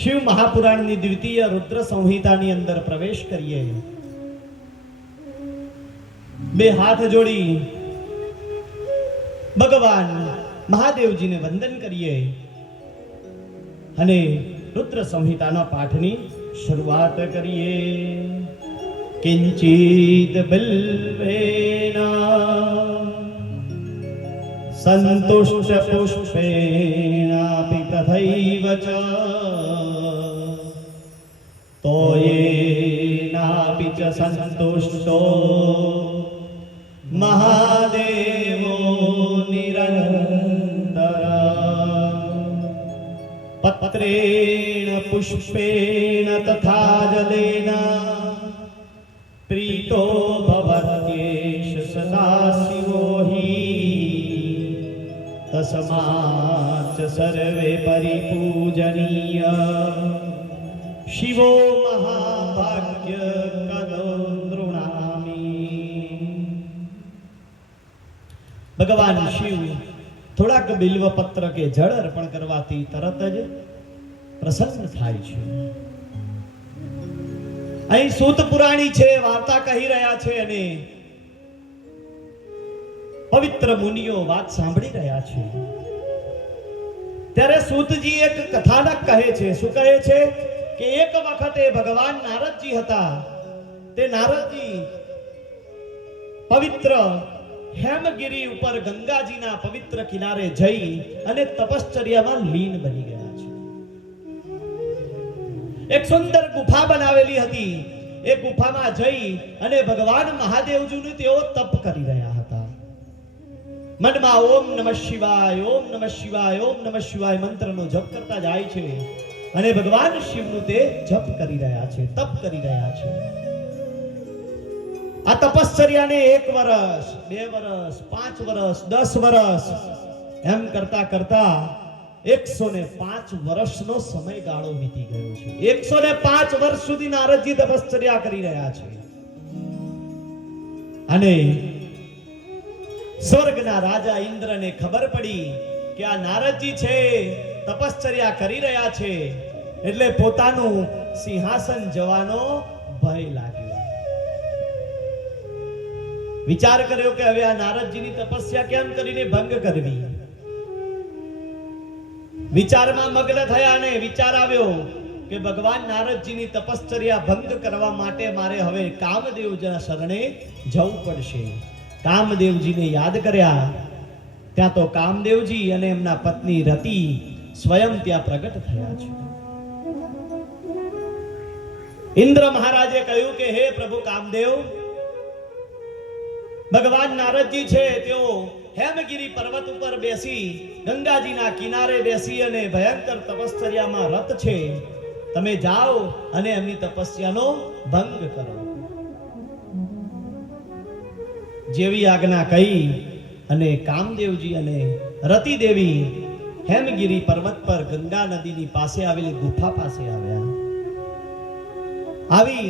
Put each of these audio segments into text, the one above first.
શિવ મહાપુરાણની દ્વિતીય રુદ્ર સંહિતાની અંદર પ્રવેશ કરીએ. બે હાથ જોડી ભગવાન મહાદેવજીને વંદન કરીએ અને રુદ્ર સંહિતાના પાઠની શરૂઆત કરીએ. કિંચિત બિલ્વેના સંતુષ્ટ પુષ્પેણાપિ તથૈવ ચ તોયેનાપિ ચ સંતુષ્ટો મહાદેવો નિરંતર પત્રેણ પુષ્પેણ તથા જલેન પ્રીતો ભવત્યેષ સદા શિવો હિ તસ્માચ્ સર્વે પરિપૂજનીય શિવો મહાભાગ્ય કદો નૃણામિ. ભગવાન શિવ થોડાક બિલ્વપત્ર કે જળ અર્પણ કરવાથી તરત જ પ્રસન્ન થાય છે. અહીં સૂત પુરાણી છે, વાર્તા કહી રહ્યા છે અને પવિત્ર મુનિઓ વાત સાંભળી રહ્યા છે. ત્યારે સૂતજી એક કથાનક કહે છે. શું કહે છે કે એક વખતે ભગવાન નારદજી હતા. તે નારદજી પવિત્ર હેમગીરી ઉપર ગંગાજીના પવિત્ર કિનારે જઈ અને તપશ્ચર્યામાં લીન બની ગયા છે. એક સુંદર ગુફા બનાવેલી હતી. એ ગુફામાં જઈ અને ભગવાન મહાદેવજીનું તેઓ તપ કરી રહ્યા હતા. મનમાં ઓમ નમઃ શિવાય, ઓમ નમઃ શિવાય, ઓમ નમઃ શિવાય મંત્રનો જપ કરતા જાય છે અને ભગવાન શિવનું તે જપ કરી રહ્યા છે, તપ કરી રહ્યા છે. આ તપશ્ચર્યાને 1 વર્ષ, 2 વર્ષ, 5 વર્ષ, 10 વર્ષ એમ કરતા કરતા 105 વર્ષનો સમયગાળો વીતી ગયો છે. 105 વર્ષ સુધી નારદજી તપશ્ચર્યા કરી રહ્યા છે અને સ્વર્ગના રાજા ઇન્દ્રને ખબર પડી કે આ નારદજી છે તપશ્ચર્યા કરી રહ્યા છે એટલે પોતાનું સિંહાસન જવાનો ભય લાગ્યો. વિચાર કર્યો કે હવે આ નારદજીની તપસ્યા કેમ કરીને ભંગ કરવી. વિચારમાં મગ્ન થયા અને વિચાર આવ્યો કે ભગવાન નારદજીની તપશ્ચર્યા ભંગ કરવા માટે મારે હવે કામદેવજીના શરણે જવું પડશે. કામદેવજીને યાદ કર્યા. ત્યાં તો કામદેવજી અને એમના પત્ની રતિ સ્વયં ત્યાં પ્રગટ થયા છે. ઇન્દ્ર મહારાજે કહ્યું કે હે પ્રભુ કામદેવ, ભગવાન નારદજી છે તેઓ હેમગીરી પર્વત ઉપર બેસી ગંગાજીના કિનારે બેસી અને ભયંકર તપશ્ચર્યામાં રત છે. તમે જાઓ અને એમની તપસ્યાનો ભંગ કરો. જેવી આજ્ઞા કહી અને કામદેવજી અને રતિ દેવી હેમગીરી પર્વત પર ગંગા નદીની પાસે આવેલી ગુફા પાસે આવ્યા. આવી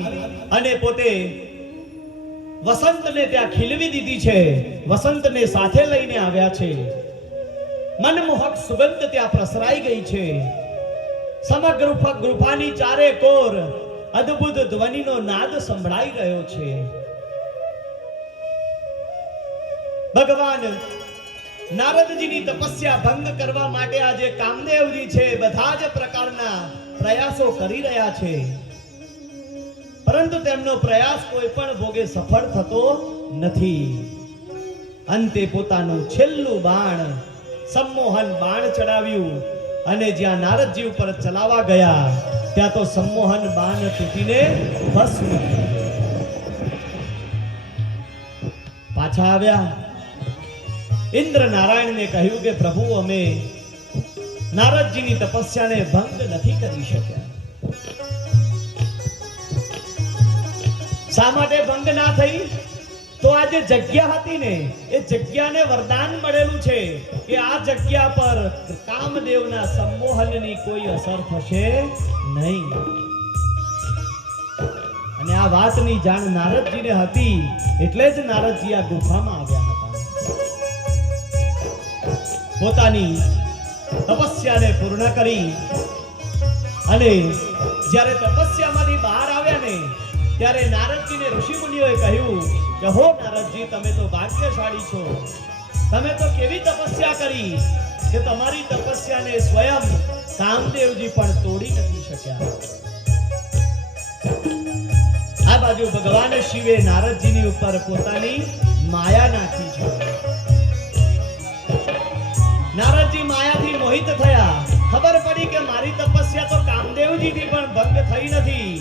અને પોતે વસંતને ત્યાં ખીલવી દીધી છે. વસંતને સાથે લઈને આવ્યા છે. મનમોહક સુગંધ ત્યાં પ્રસરાઈ ગઈ છે. સમગ્ર ગુફાની ચારે કોર અદ્ભુત ધ્વનિનો નાદ સંભળાઈ રહ્યો છે. ભગવાન નારદજીની તપસ્યા ભંગ કરવા માટે આજે કામદેવજી છે બધા જ પ્રકારના પ્રયાસો કરી રહ્યા છે, પરંતુ તેમનો પ્રયાસ કોઈ પણ ભોગે સફળ થતો નથી. અંતે પોતાનું છેલ્લું બાણ, સંમોહન બાણ ચડાવ્યું અને જ્યાં નારદજી ઉપર ચલાવવા ગયા ત્યાં તો સંમોહન બાણ તૂટીને ભસ્મ થઈ ગયો. પાછા આવ્યા. ઇન્દ્ર નારાયણને કહ્યું કે પ્રભુ, અમે નારદજીની તપસ્યાને ભંગ નથી કરી શક્યા. શા માટે ભંગ ના થઈ? તો આ જે જગ્યા હતી ને એ જગ્યાને વરદાન મળેલું છે કે આ જગ્યા પર કામદેવના સંમોહનની કોઈ અસર થશે નહીં. અને આ વાતની જાણ નારદજીને હતી એટલે જ નારદજી આ ગુફામાં આવ્યા હતા. પોતાની તપસ્યાને પૂર્ણ કરી અને જ્યારે તપસ્યામાંથી બહાર આવ્યા ને ત્યારે નારદજીને ઋષિમુનિઓએ કહ્યું કે હો નારદજી, તમે તો ભાગ્યશાળી છો. તમે તો કેવી તપસ્યા કરી કે તમારી તપસ્યાને સ્વયં કામદેવજી પણ તોડી નથી શક્યા. આ બાજુ ભગવાન શિવે નારદજીની ઉપર પોતાની માયા નાખી છે. નારદજી માયાથી મોહિત થયા. ખબર પડી કે મારી તપસ્યા તો કામદેવજીથી પણ ભંગ થઈ નથી.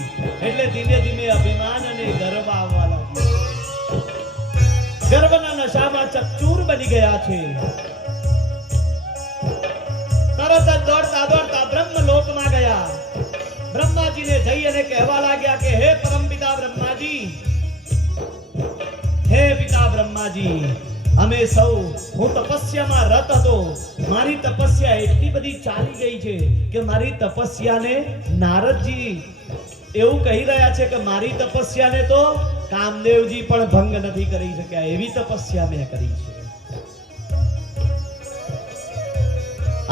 એટલે ધીમે ધીમે અભિમાન અને ગર્વ આવવા લાગ્યો. ગર્વના નશામાં ચકચૂર બની ગયા છે. તરત જ દોડતા દોડતા બ્રહ્મલોકમાં ગયા. બ્રહ્માજીને જઈ અને કહેવા લાગ્યા કે હે પરમપિતા બ્રહ્માજી, હે પિતા બ્રહ્માજી, અમે સૌ, હું તપસ્યામાં રત હતો. મારી તપસ્યા એટલી બધી ચાલી ગઈ છે કે મારી તપસ્યાને નારદજી એવું કહી રહ્યા છે કે મારી તપસ્યાને તો કામદેવજી પણ ભંગ નથી કરી શક્યા. એવી તપસ્યા મેં કરી છે.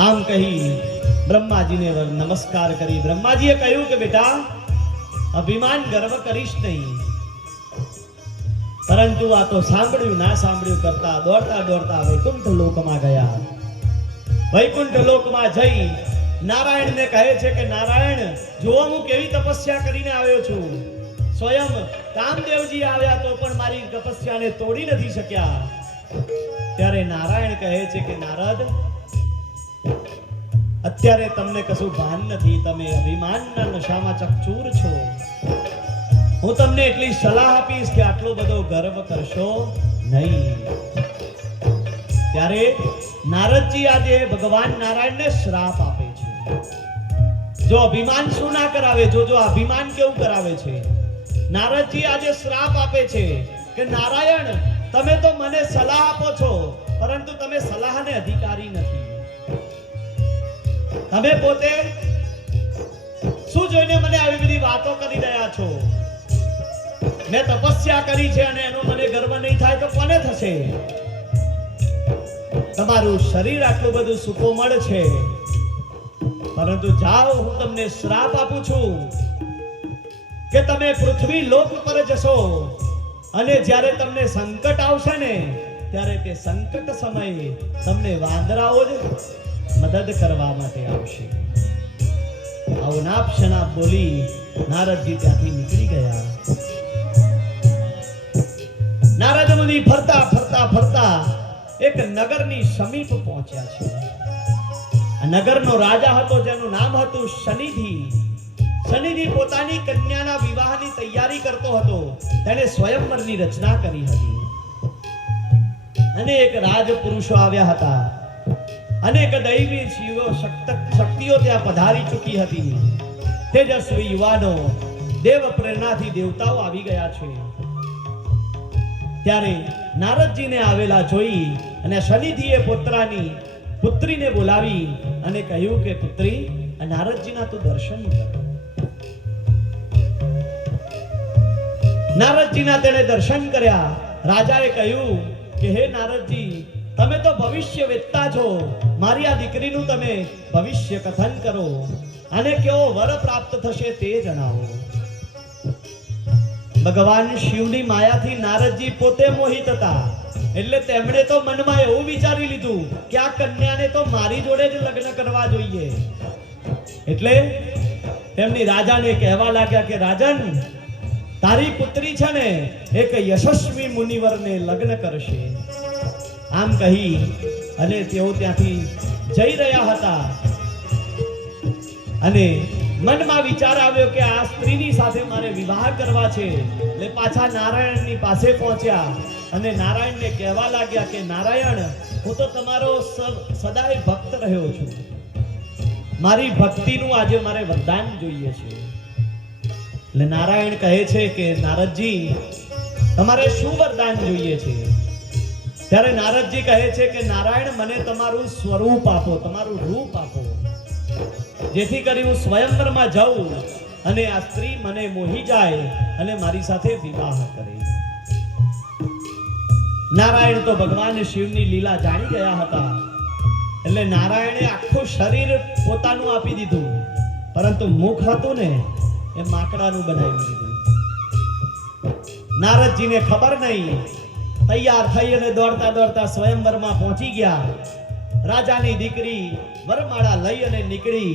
આમ કહી બ્રહ્માજીને નમસ્કાર કરી બ્રહ્માજીએ કહ્યું કે બેટા, અભિમાન ગર્વ કરીશ નહીં. પરંતુ આ તો સાંભળ્યું ના સાંભળ્યું કરતા દોડતા દોડતા વૈકુંઠ લોકમાં ગયા. વૈકુંઠ લોકમાં જઈ નારાયણને કહે છે કે નારાયણ, જો હું કેવી તપસ્યા કરીને આવ્યો છું. સ્વયં કામદેવજી આવ્યા તો પણ મારી તપસ્યાને તોડી નથી શક્યા. ત્યારે નારાયણ કહે છે કે નારદ, અત્યારે તમને કશું ભાન નથી. તમે અભિમાનના નશામાં ચકચૂર છો. હું તમને એટલી સલાહ આપીશ કે આટલો બધો ગર્વ કરશો નહીં. ત્યારે નારદજી આજે ભગવાન નારાયણને શ્રાપ આપે છે. જો અભિમાન શું ના કરાવે, જો અભિમાન કેવું કરાવે છે. નારદજી આજે શ્રાપ આપે છે કે નારાયણ, તમે તો મને સલાહ આપો છો, પરંતુ તમે સલાહને અધિકારી નથી. તમે પોતે શું જોઈને મને આવી બધી વાતો કરી રહ્યા છો? મેં તપસ્યા કરી છે અને એનો મને ગર્વ નહીં થાય તો કોને થશે? તમારું શરીર આટલું બધું સુકોમળ છે, પરંતુ જાઓ, હું તમને શ્રાપ આપું છું કે તમે પૃથ્વી લોક પર જશો અને જ્યારે તમને સંકટ આવશે ને ત્યારે તે સંકટ સમયે તમને વાંદરાઓ જ મદદ કરવા માટે આવશે. અવનાપ શનાપ બોલી નારદજી ત્યાંથી નીકળી ગયા. નારદ મુનિ ફરતા ફરતા ફરતા એક નગરની સમીપ પહોંચ્યા છે. આ નગરનો રાજા હતો જેનું નામ હતું શનિધિ. શનિધિ પોતાની કન્યાના વિવાહની તૈયારી કરતો હતો. તેણે સ્વયંવરની રચના કરી હતી. અનેક રાજપુરુષો આવ્યા હતા. અનેક દૈવી શક્તિઓ ત્યાં પધારી ચૂકી હતી. તેજસ્વી યુવાનો, દેવ પ્રેરણાથી દેવતાઓ આવી ગયા છે. ત્યારે નારદજીને આવેલા જોઈ અને શનિધિએ પુત્રીને બોલાવી અને કહ્યું કે પુત્રી, નારદજીના તું દર્શન કર. નારદજીના તેણે દર્શન કર્યા. રાજાએ કહ્યું કે હે નારદજી, તમે તો ભવિષ્ય વેદતા છો. મારી આ દીકરીનું તમે ભવિષ્ય કથન કરો અને કેવો વર પ્રાપ્ત થશે તે જણાવો. ભગવાન શિવની માયાથી નારદજી પોતે મોહિત હતા. એટલે તેમણે તો મનમાં એવું વિચારી લીધું કે આ કન્યાને તો મારી જોડે જ લગ્ન કરવા જોઈએ. એટલે તેમની રાજાને કહેવા લાગ્યા કે રાજન, તારી પુત્રી છે ને એક યશસ્વી મુનિવરને લગ્ન કરશે. આમ કહી અને તેઓ ત્યાંથી જઈ રહ્યા હતા. અને મનમાં વિચાર આવ્યો કે આ સ્ત્રીની સાથે મારે વિવાહ કરવા છે. એટલે પાછા નારાયણની પાસે પહોંચ્યા અને નારાયણને કહેવા લાગ્યા કે નારાયણ, હું તો તમારો સદાય ભક્ત રહ્યો છું. મારી ભક્તિનું આજે મારે વરદાન જોઈએ છે. એટલે નારાયણ કહે છે કે નારદજી, તમારે શું વરદાન જોઈએ છે? ત્યારે નારદજી કહે છે કે નારાયણ, મને તમારું સ્વરૂપ આપો, તમારું રૂપ આપો, જેથી કરી હું સ્વયંવરમાં જાઉં અને આ સ્ત્રી મને મોહી જાય અને મારી સાથે વિવાહ કરે. નારાયણ તો ભગવાન શિવની લીલા જાણી ગયા હતા. એટલે નારાયણે આખું શરીર પોતાનું આપી દીધું પરંતુ મુખ હતું ને એ માકડાનું બનાવી દીધું. નારદજીને ખબર નહીં, તૈયાર થઈ અને દોડતા દોડતા સ્વયંવરમાં પહોંચી ગયા. રાજાની દીકરી વરમાળા લઈ અને નીકળી.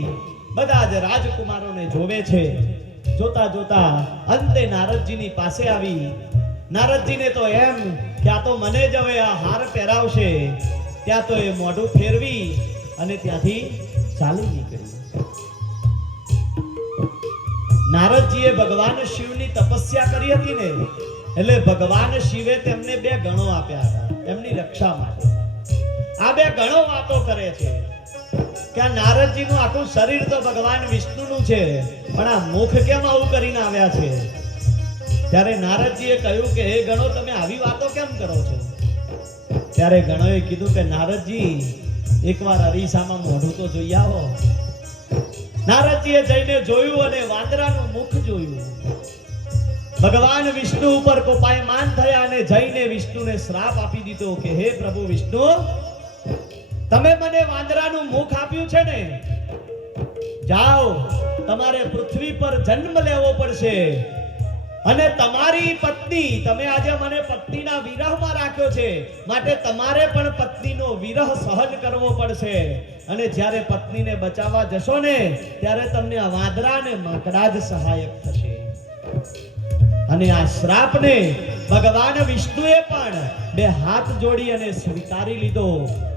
બધા જ રાજકુમારોને જોવે છે. જોતા જોતા અંતે નારદજીની પાસે આવી. નારદજીને તો એમ કે આ તો મને જ હવે આ હાર પહેરાવશે. ત્યાં તો એ મોઢું ફેરવી અને ત્યાંથી ચાલી નીકળી. નારદજીએ ભગવાન શિવની તપસ્યા કરી હતી ને, એટલે ભગવાન શિવે તેમને 2 ગણો આપ્યા હતા એમની રક્ષા માટે. આ 2 ગણો વાતો કરે છે કે આ નારદજીનું આખું શરીર તો ભગવાન વિષ્ણુનું છે, પણ આ મુખ કેમ આવું કરીને આવ્યા છે? ત્યારે નારદજીએ કહ્યું કે હે ગણો, તમે આવી વાતો કેમ કરો છો? ત્યારે ગણોએ કીધું કે નારદજી, એકવાર અરીસામાં મોઢું તો જોઈ આવો. નારદજીએ જઈને જોયું અને વાંદરાનું મુખ જોયું. ભગવાન વિષ્ણુ ઉપર કોપાયમાન થયા અને જઈને વિષ્ણુને શ્રાપ આપી દીધો કે હે પ્રભુ વિષ્ણુ, તમે મને વાંદરાનું મુખ આપ્યું છે ને, જાઓ તમારે પૃથ્વી પર જન્મ લેવો પડશે અને તમારી પત્ની, તમે આજે મને પત્નીના વિરહમાં રાખ્યો છે, માટે તમારે પણ પત્નીનો વિરહ સહન કરવો પડશે. અને જ્યારે પત્નીને બચાવવા જશો ને, ત્યારે તમને આ વાંદરા અને માકડા જ સહાયક થશે. અને આ શ્રાપને ભગવાન વિષ્ણુએ પણ 2 હાથ જોડી અને સ્વીકારી લીધો.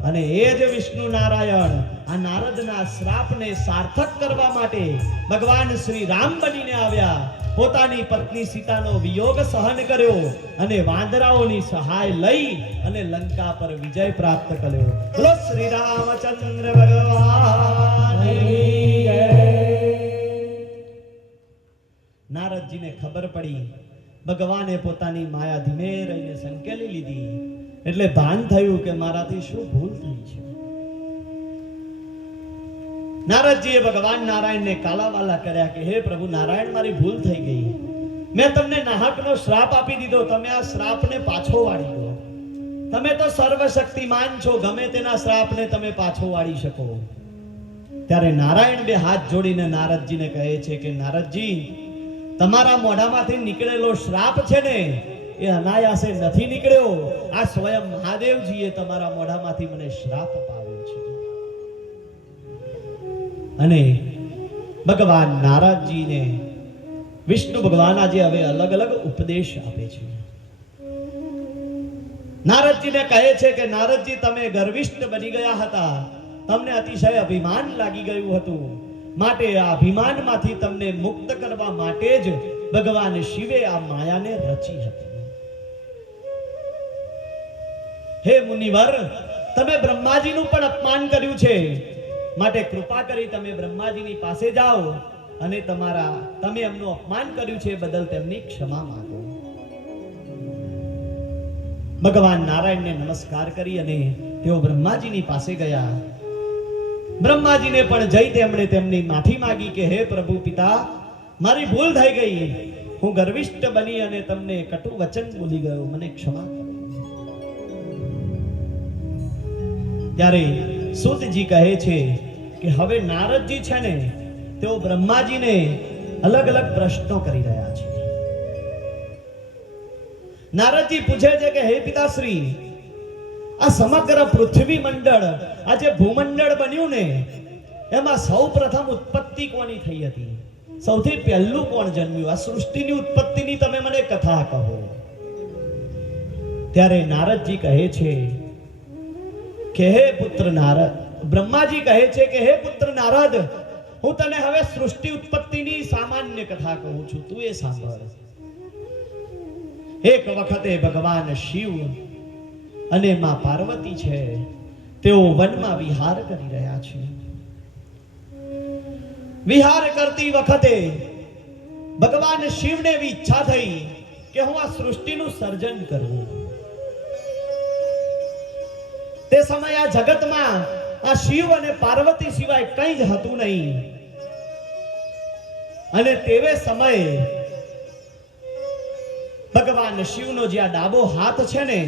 અને એ જ વિષ્ણુ નારાયણ આ નારદના શ્રાપને સાર્થક કરવા માટે ભગવાન શ્રી રામ બનીને આવ્યા. પોતાની પત્ની સીતાનો વિયોગ સહન કર્યો અને વાંદરાઓની સહાય લઈ અને લંકા પર વિજય પ્રાપ્ત કર્યો. બોલો શ્રી રામચંદ્ર ભગવાનની જય. નારદજીને ખબર પડી, ભગવાને પોતાની માયા ધીમે રહીને સંકેલી લીધી. એટલે ભાન થયું કે મારાથી શું ભૂલ થઈ છે. નારદજીએ ભગવાન નારાયણને કાલાવાલા કર્યા કે હે પ્રભુ નારાયણ, મારી ભૂલ થઈ ગઈ. મેં તમને નાહકનો શ્રાપ આપી દીધો, તમે આ શ્રાપને પાછો વાળી દો. તમે તો સર્વશક્તિમાન છો, ગમે તેના શ્રાપને તમે પાછો વાળી શકો. ત્યારે નારાયણ 2 હાથ જોડીને નારદજીને કહે છે કે નારદજી, તમારા મોઢામાંથી નીકળેલો શ્રાપ છે ને, એ અનાયાસે નથી નીકળ્યો. આ સ્વયં મહાદેવજીએ તમારા મોઢામાંથી મને શ્રાપ અપાવ્યો છે. અને ભગવાન નારદજીને વિષ્ણુ ભગવાન આજે હવે અલગ અલગ ઉપદેશ આપે છે. નારદજીને કહે છે કે નારદજી, તમે ગર્વિષ્ઠ બની ગયા હતા, તમને અતિશય અભિમાન લાગી ગયું હતું, માટે આ અભિમાનમાંથી તમને મુક્ત કરવા માટે જ ભગવાન શિવે આ માયાને રચી હતી. હે મુનિવર, તમે બ્રહ્માજીનું પણ અપમાન કર્યું છે, માટે કૃપા કરી તમે બ્રહ્માજીની પાસે જાઓ અને તમે એમનું અપમાન કર્યું છે બદલ તેમની ક્ષમા માંગો. ભગવાન નારાયણને નમસ્કાર કરી અને તેઓ બ્રહ્માજીની પાસે ગયા. બ્રહ્માજીને પણ જઈ તેમણે તેમની માફી માંગી કે હે પ્રભુ પિતા, મારી ભૂલ થઈ ગઈ, હું ગર્વિષ્ઠ બની અને તમને કટુ વચન બોલી ગયો, મને ક્ષમા કરો. ત્યારે સૂતજી કહે છે કે હવે નારદજી છે ને, તેઓ બ્રહ્માજીને અલગ અલગ પ્રશ્નો કરી રહ્યા છે. નારદજી પૂછે છે કે હે પિતાશ્રી, આ સમગ્ર પૃથ્વી મંડળ, આ જે ભૂમંડળ બન્યું ને, એમાં સૌપ્રથમ ઉત્પત્તિ કોની થઈ હતી? સૌથી પહેલું કોણ જન્મ્યું? આ સૃષ્ટિની ઉત્પત્તિની તમે મને કથા કહો. ત્યારે નારદજી કહે છે કે હે પુત્ર નારદ, બ્રહ્માજી કહે છે કે હે પુત્ર નારદ, હું તને હવે સૃષ્ટિ ઉત્પત્તિની સામાન્ય કથા કહું છું, તું એ સાંભળ. એક વખતે ભગવાન શિવ અને માં પાર્વતી છે, તેઓ વનમાં વિહાર કરી રહ્યા છે. વિહાર કરતી વખતે ભગવાન શિવને એવી ઈચ્છા થઈ કે હું આ સૃષ્ટિનું સર્જન કરું. તે સમયે આ જગતમાં આ શિવ અને પાર્વતી સિવાય કંઈ જ હતું નહીં. અને તેવે સમયે ભગવાન શિવનો જે આ ડાબો હાથ છે ને,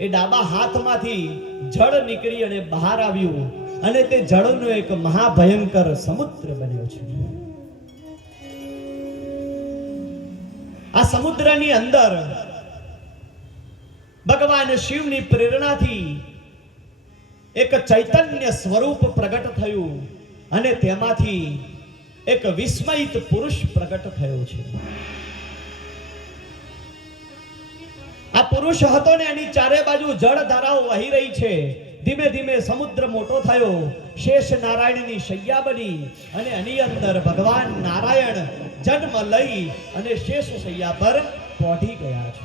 એ ડાબા હાથમાંથી જળ નીકળી અને બહાર આવ્યું અને તે જળનો એક મહાભયંકર સમુદ્ર બન્યો છે. આ સમુદ્રની અંદર ભગવાન શિવની પ્રેરણાથી એક ચૈતન્ય સ્વરૂપ પ્રગટ થયું અને તેમાંથી એક વિસ્મયિત પુરુષ પ્રગટ થયો છે. આ પુરુષ હતો ને એની ચારે બાજુ જળ ધારાઓ વહી રહી છે. ધીમે ધીમે સમુદ્ર મોટો થયો, શેષ નારાયણની શૈયા બની અને એની અંદર ભગવાન નારાયણ જન્મ લઈ અને શેષ શૈયા પર પહોંચી ગયા છે.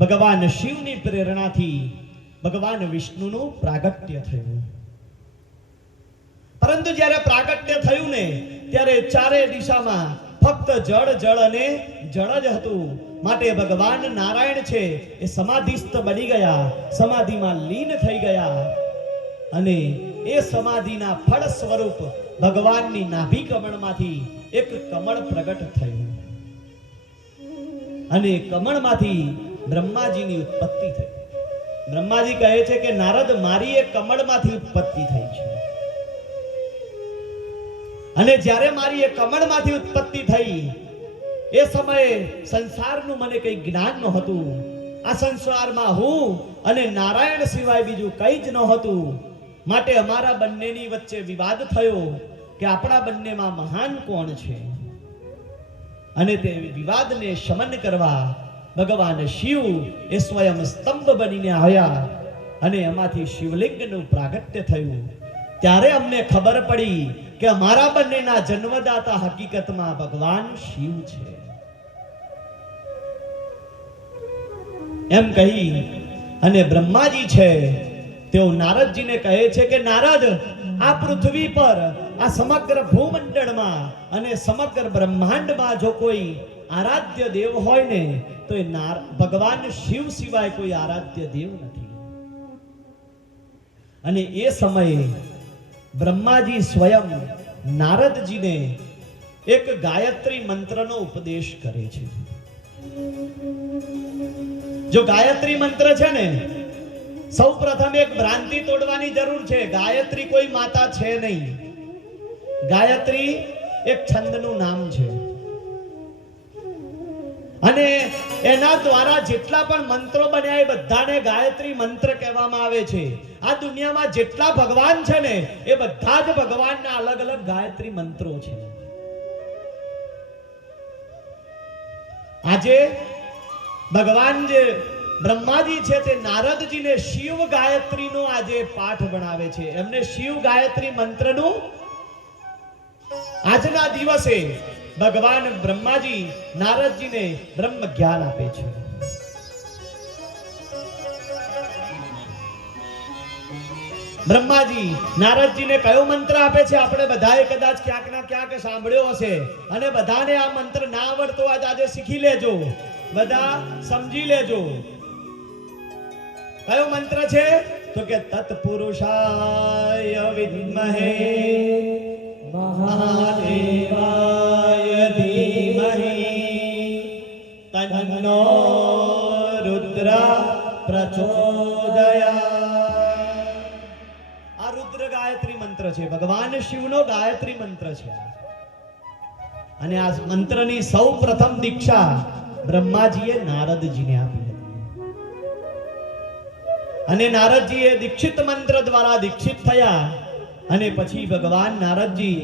ભગવાન શિવની પ્રેરણાથી ભગવાન વિષ્ણુનું પ્રાગટ્ય થયું. પરંતુ જ્યારે પ્રાગટ્ય થયું ને ત્યારે ચારે દિશામાં ફક્ત જળ જળ અને જળ જ હતું. માટે ભગવાન નારાયણ છે એ સમાધિસ્થ બની ગયા, સમાધિમાં લીન થઈ ગયા અને એ સમાધિના ફળ સ્વરૂપ ભગવાનની નાભી કમળમાંથી એક કમળ પ્રગટ થયું અને કમળમાંથી બ્રહ્માજીની ઉત્પત્તિ થઈ. બ્રહ્માજી કહે છે કે નારદ, મારી એક કમળમાંથી ઉત્પત્તિ થઈ છે અને જ્યારે મારી એક કમળમાંથી ઉત્પત્તિ થઈ એ સમયે સંસારનું મને કંઈ જ્ઞાન નહોતું. આ સંસારમાં હું અને નારાયણ સિવાય બીજું કંઈ જ નહોતું. માટે અમારા બંનેની વચ્ચે વિવાદ થયો કે આપણા બંનેમાં મહાન કોણ છે. અને તે વિવાદને શમન કરવા ભગવાન શિવ એ સ્વયં સ્તંભ બનીને આવ્યા અને એમાંથી શિવલિંગનું પ્રાગટ્ય થયું. ત્યારે અમને ખબર પડી કે અમારા બંનેના જન્મદાતા હકીકતમાં ભગવાન શિવ છે. એમ કહી અને બ્રહ્માજી છે તેઓ નારદજીને કહે છે કે નારદ, આ પૃથ્વી પર, આ સમગ્ર ભૂમંડળમાં અને સમગ્ર બ્રહ્માંડમાં જો કોઈ આરાધ્ય દેવ હોય ને તો એ ભગવાન શિવ સિવાય કોઈ આરાધ્ય દેવ નથી. અને એ સમયે બ્રહ્માજી સ્વયં નારદજીને એક ગાયત્રી મંત્રનો ઉપદેશ કરે છે. જો ગાયત્રી મંત્ર છે ને, સૌ પ્રથમ એક ભ્રાંતિ તોડવાની જરૂર છે. ગાયત્રી કોઈ માતા છે નહીં. ગાયત્રી એક છંદનું નામ છે અને એના દ્વારા જેટલા પણ મંત્રો બન્યા એ બધાને ગાયત્રી મંત્ર કહેવામાં આવે છે. આ દુનિયામાં જેટલા ભગવાન છે ને એ બધા જ ભગવાનના અલગ અલગ ગાયત્રી મંત્રો છે. આજે ભગવાન જે બ્રહ્માજી છે તે નારદજીને શિવ ગાયત્રીનો આજે પાઠ ભણાવે છે. એમને શિવ ગાયત્રી મંત્રનું આજના દિવસે ભગવાન બ્રહ્માજી નારદજીને બ્રહ્મ જ્ઞાન આપે છે. બ્રહ્માજી નારદજીને કયો મંત્ર આપે છે આપણે બધાએ કદાચ ક્યાંક ના ક્યાંક સાંભળ્યો હશે અને બધાને આ મંત્ર ના આવડતો હોય તો આજે શીખી લેજો, બધા સમજી લેજો. કયો મંત્ર છે? તો કે તત્પુરુષાય વિદ્મહે મહાદેવાય ધીમહિ તન્નો રુદ્ર પ્રચોદયાત. આ રુદ્ર ગાયત્રી મંત્ર છે, ભગવાન શિવનો ગાયત્રી મંત્ર છે. અને આ મંત્રની સૌ પ્રથમ દીક્ષા બ્રહ્માજીએ નારદજીને આપી હતી અને નારદજીએ દીક્ષિત મંત્ર દ્વારા દીક્ષિત થયા અને પછી ભગવાન નારદજી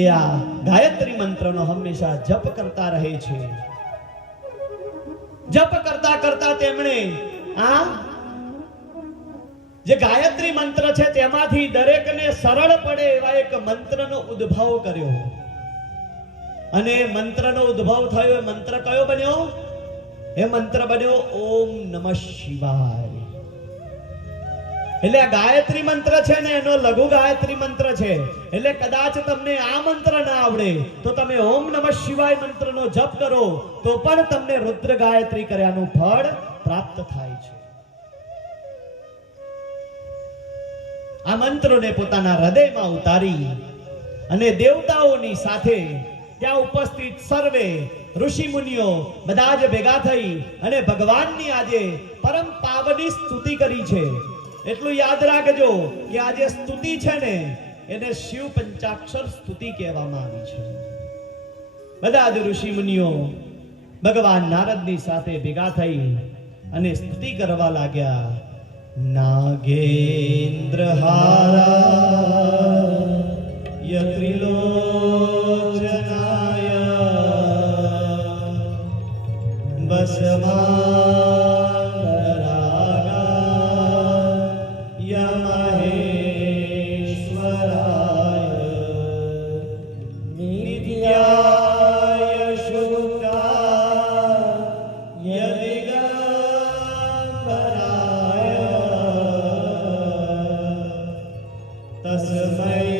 એ આ ગાયત્રી મંત્રનો હંમેશા જપ કરતા રહે છે. જપ કરતા કરતા તેમણે આ જે ગાયત્રી મંત્ર છે તેમાંથી દરેકને સરળ પડે એવા એક મંત્રનો ઉદ્ભવ કર્યો અને મંત્રનો ઉદ્ભવ થયો. એ મંત્ર કયો બન્યો? એ મંત્ર બન્યો ઓમ નમઃ શિવાય. એટલે આ ગાયત્રી મંત્ર છે ને એનો લઘુ ગાયત્રી મંત્ર છે. એટલે કદાચ તમને આ મંત્ર ના આવડે તો તમે ઓમ નમઃ શિવાય મંત્રનો જપ કરો તો પણ તમને રુદ્ર ગાયત્રી કર્યાનું ફળ પ્રાપ્ત થાય છે. આ મંત્રોને પોતાના હૃદયમાં ઉતારી અને દેવતાઓની સાથે ત્યાં ઉપસ્થિત સર્વે ઋષિ મુનિઓ બધા જ ભેગા થઈ અને ભગવાનની આજે પરમ પાવની સ્તુતિ કરી છે. એટલું યાદ રાખજો કે આ જે સ્તુતિ છે ને એને શિવ પંચાક્ષર સ્તુતિ કહેવામાં આવી છે. બધા જ ઋષિ મુનિઓ ભગવાન નારદની સાથે ભેગા થઈ અને સ્તુતિ કરવા લાગ્યા. નાગેન્દ્ર હારા ત્રિલોચનાય વસમારાગાય મહેશ્વરાય નિત્યાય શુક્લાય દિગંબરાય તસ્મૈ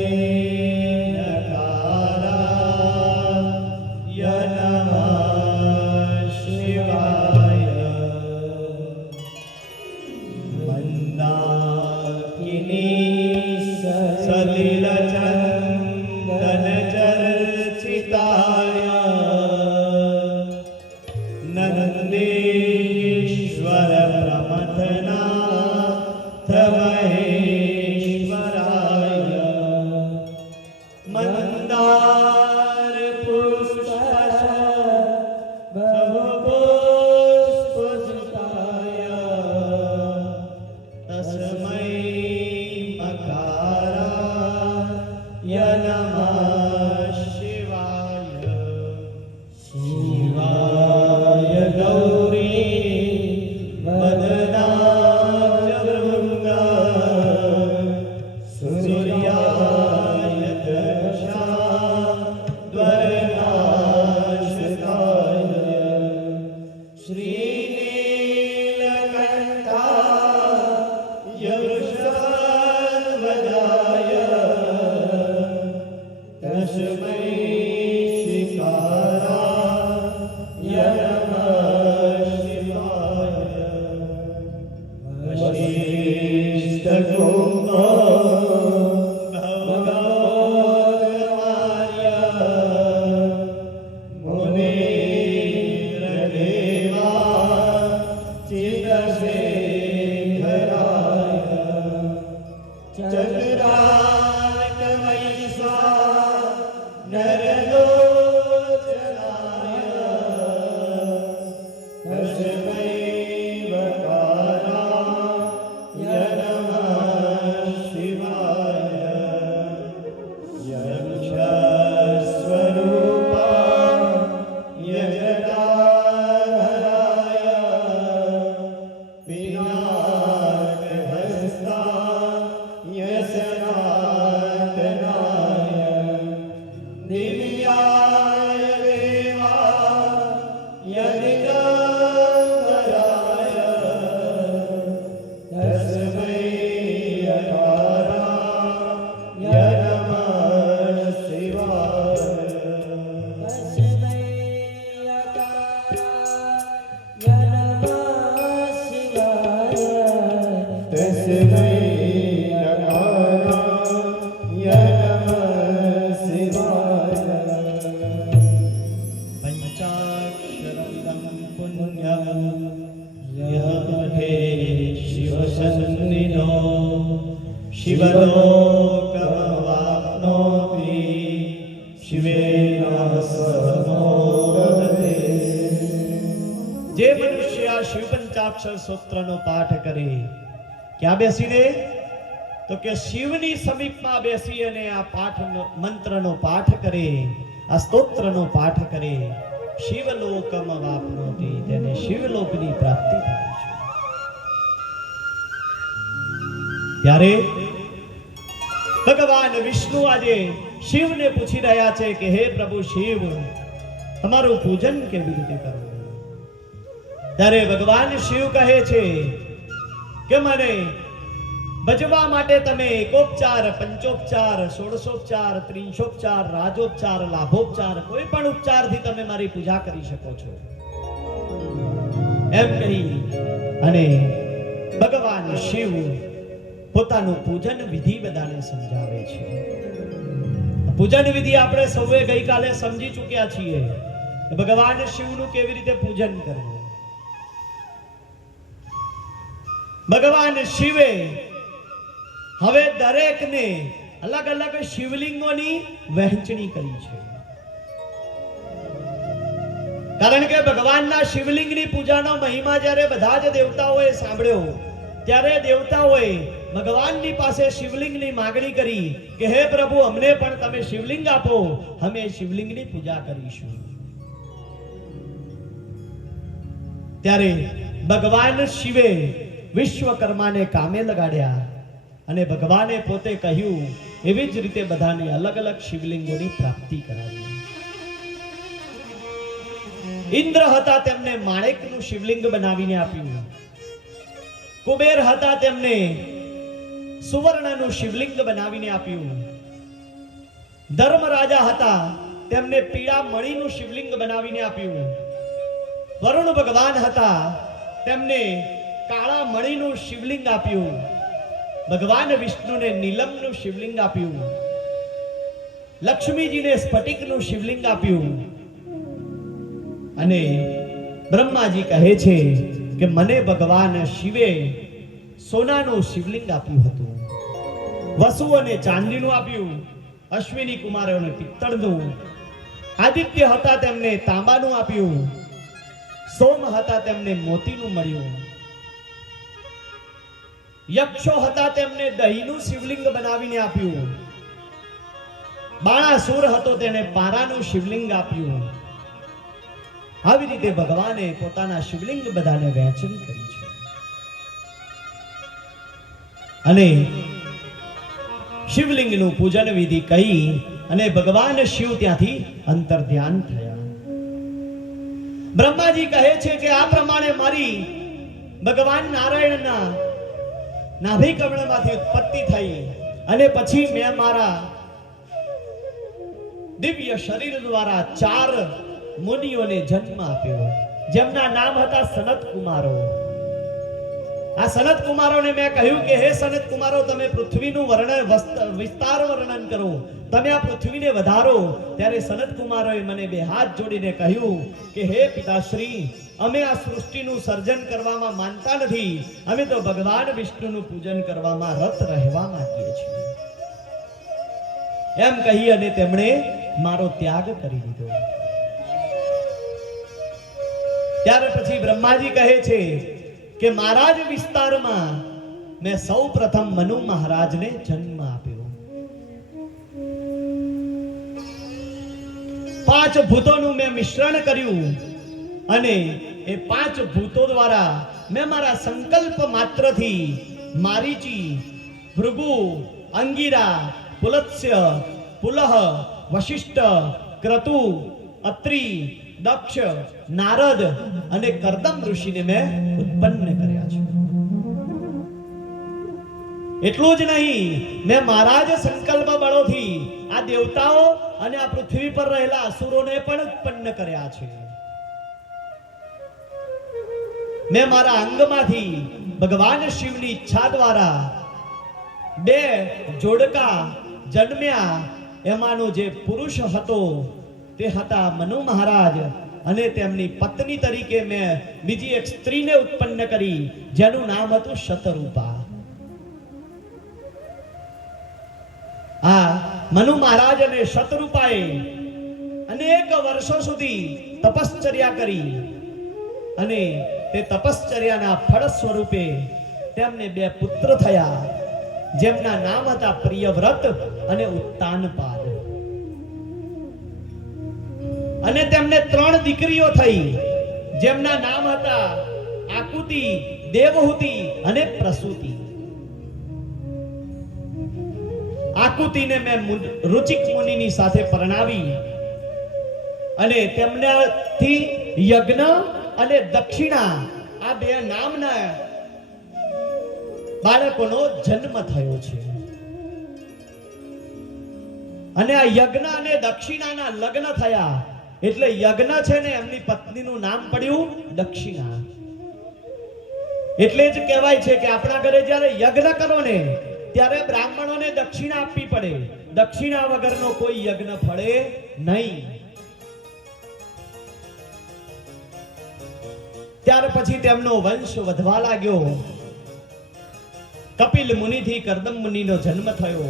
જે મનુષ્ય આ શિવ પંચાક્ષર સૂત્રનો પાઠ કરે ક્યાં બેસીને તો કે શિવની સમીપમાં બેસી અને આ પાઠ મંત્રનો પાઠ કરે, આ સ્તોત્રનો પાઠ કરે, શિવલોકમ વાપનોતિ, તેને શિવલોકની પ્રાપ્તિ થાય છે. ત્યારે ભગવાન વિષ્ણુ આજે શિવને પૂછી રહ્યા છે કે હે પ્રભુ શિવ, તમારું પૂજન કેવી રીતે કરવું? ત્યારે ભગવાન શિવ કહે છે કે મને ભજવા માટે તમે એકોપચાર, પંચોપચાર, ષોડશોપચાર, ત્રિંશોપચાર, રાજોપચાર, લાભોપચાર, કોઈ પણ ઉપચારથી તમે મારી પૂજા કરી શકો છો એમ કહી અને ભગવાન શિવ પોતાનું પૂજન વિધિ બધાને સમજાવે છે. પૂજન વિધિ આપણે સૌએ ગઈકાલે સમજી ચૂક્યા છીએ. ભગવાન શિવનું કેવી રીતે પૂજન કરવું. ભગવાન શિવે હવે દરેકને અલગ અલગ શિવલિંગોની વહેંચણી કરી છે, કારણ કે ભગવાનના શિવલિંગની પૂજાનો મહિમા જ્યારે બધા જ દેવતાઓએ સાંભળ્યો ત્યારે દેવતાઓએ ભગવાનની પાસે શિવલિંગની માગણી કરી કે હે પ્રભુ, અમને પણ તમે શિવલિંગ આપો, અમે શિવલિંગની પૂજા કરીશું. ત્યારે ભગવાન શિવે વિશ્વકર્માને કામે લગાડ્યા અને ભગવાને પોતે કહ્યું એવી જ રીતે બધાને અલગ અલગ શિવલિંગોની પ્રાપ્તિ કરાવી. ઇન્દ્ર હતા, તેમને માણેકનું શિવલિંગ બનાવીને આપ્યું. કુબેર હતા, તેમને સુવર્ણનું શિવલિંગ બનાવીને આપ્યું. ધર્મરાજા હતા, તેમને પીળા મણીનું શિવલિંગ બનાવીને આપ્યું. વરુણ ભગવાન હતા, તેમને કાળા મણીનું શિવલિંગ આપ્યું. ભગવાન વિષ્ણુને નીલમનું શિવલિંગ આપ્યું. લક્ષ્મીજીને સ્ફટિકનું શિવલિંગ આપ્યું. અને બ્રહ્માજી કહે છે કે મને ભગવાન શિવે સોનાનું શિવલિંગ આપ્યું હતું, વસુ અને ચાંદીનું આપ્યું, અશ્વિની કુમારોને પિત્તળનું, આદિત્ય હતા તેમને તાંબાનું આપ્યું, સોમ હતા તેમને મોતીનું મળ્યું, યક્ષો હતા તેમને દહીંનું શિવલિંગ બનાવીને આપ્યું, બાણાસુર હતો તેને પારાનું શિવલિંગ આપ્યું. આવી રીતે ભગવાને પોતાના શિવલિંગ બધાને વહેંચન કરી છે. અને શિવલિંગનું પૂજન વિધિ કહી અને ભગવાન શિવ ત્યાંથી અંતર ધ્યાન થયા. બ્રહ્માજી કહે છે કે આ પ્રમાણે મારી ભગવાન નારાયણના નાભી કમળમાંથી ઉત્પત્તિ થઈ અને પછી મેં મારા દિવ્ય શરીર દ્વારા 4 મુનિઓને જન્મ આપ્યો, જેમના નામ હતા સનત કુમારો. આ સનત કુમારોને મેં કહ્યું કે હે સનત કુમારો, તમે પૃથ્વીનું વિસ્તાર વર્ણન કરો, તમે આ પૃથ્વીને વધારો. ત્યારે સનત કુમારોએ મને 2 હાથ જોડીને કહ્યું કે હે પિતાશ્રી, અમે આ સૃષ્ટિનું સર્જન કરવામાં માનતા નથી, અમે તો ભગવાન વિષ્ણુનું પૂજન કરવામાં રત રહેવા માંગીએ છીએ. એમ કહી અને તેમણે મારો ત્યાગ કરી દીધો. ત્યાર પછી બ્રહ્માજી કહે છે કે મારા જ વિસ્તારમાં મેં સૌ પ્રથમ મનુ મહારાજને જન્મ આપ્યો. 5 ભૂતોનું મેં મિશ્રણ કર્યું અને એ 5 ભૂતો દ્વારા મેં મારા સંકલ્પ માત્રથી મારીચી, ભૃગુ, અંગીરા, પુલત્સ્ય, પુલહ, વશિષ્ઠ, ક્રતુ, અત્રિ, દક્ષ, નારદ અને કર્દમ ઋષિને મેં ઉત્પન્ન કર્યા છે. એટલું જ નહીં, મેં મારા જ સંકલ્પ બળોથી આ દેવતાઓ અને આ પૃથ્વી પર રહેલા અસુરોને પણ ઉત્પન્ન કર્યા છે. મેં મારા અંગમાંથી ભગવાન શિવની ઈચ્છા દ્વારા 2 જોડકા જન્મ્યા. એમાંનો જે પુરુષ હતો તે હતા મનુ મહારાજ અને તેમની પત્ની તરીકે મેં બીજી એક સ્ત્રીને ઉત્પન્ન કરી, જેનું નામ હતું શતરૂપા. આ મનુ મહારાજ અને શતરૂપાએ અનેક વર્ષો સુધી તપશ્ચર્યા કરી અને તે તપશ્ચર્યાના ફળ સ્વરૂપે તેમને 2 પુત્ર થયા, જેમના નામ હતા પ્રિયવ્રત અને ઉત્તાનપાદ. અને તેમને 3 દીકરીઓ થઈ, જેમના નામ હતા આકુતિ, દેવહૂતિ અને પ્રસૂતિ. આકુતિને મેં રુચિક મુનિની સાથે પરણાવી અને તેમનાથી યજ્ઞ અને દક્ષિણા આ 2 નામના બાળકોનો જન્મ થયો છે. અને આ યજ્ઞ અને દક્ષિણાના લગ્ન થયા એટલે યજ્ઞ છે ને એમની પત્નીનું નામ પડ્યું દક્ષિણા. એટલે જ કહેવાય છે કે આપણા ઘરે જ્યારે યજ્ઞ કરો ને ત્યારે બ્રાહ્મણોને દક્ષિણા આપવી પડે. દક્ષિણા વગરનો કોઈ યજ્ઞ ફળે નહીં. ત્યાર પછી તેમનો વંશ વધવા લાગ્યો કપિલ મુનિથી કરદમ મુનિનો જન્મ થયો.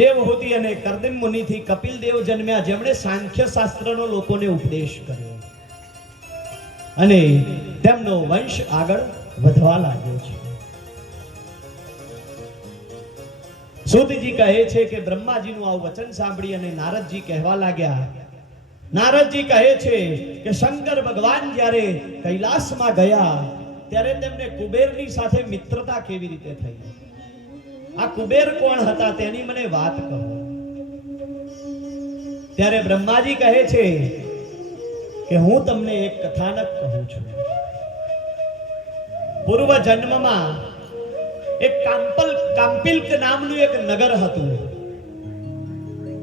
દેવહૂતિ અને કરદમ મુનિથી કપિલ દેવ જન્મ્યા, જેમણે સાંખ્ય શાસ્ત્રનો લોકોને ઉપદેશ કર્યો અને તેમનો વંશ આગળ વધવા લાગ્યો છે. સૂતજી કહે છે કે બ્રહ્માજીનું આ વચન સાંભળી અને નારદજી કહેવા લાગ્યા. નારદજી કહે છે કે શંકર ભગવાન જ્યારે કૈલાસમાં ગયા ત્યારે તેમને કુબેરની સાથે મિત્રતા કેવી રીતે થઈ? આ કુબેર કોણ હતા તેની મને વાત કહો. ત્યારે બ્રહ્માજી કહે છે કે હું તમને એક કથાનક કહું છું. પૂર્વ જન્મમાં એક કામ્પિલ્ક નામનું એક નગર હતું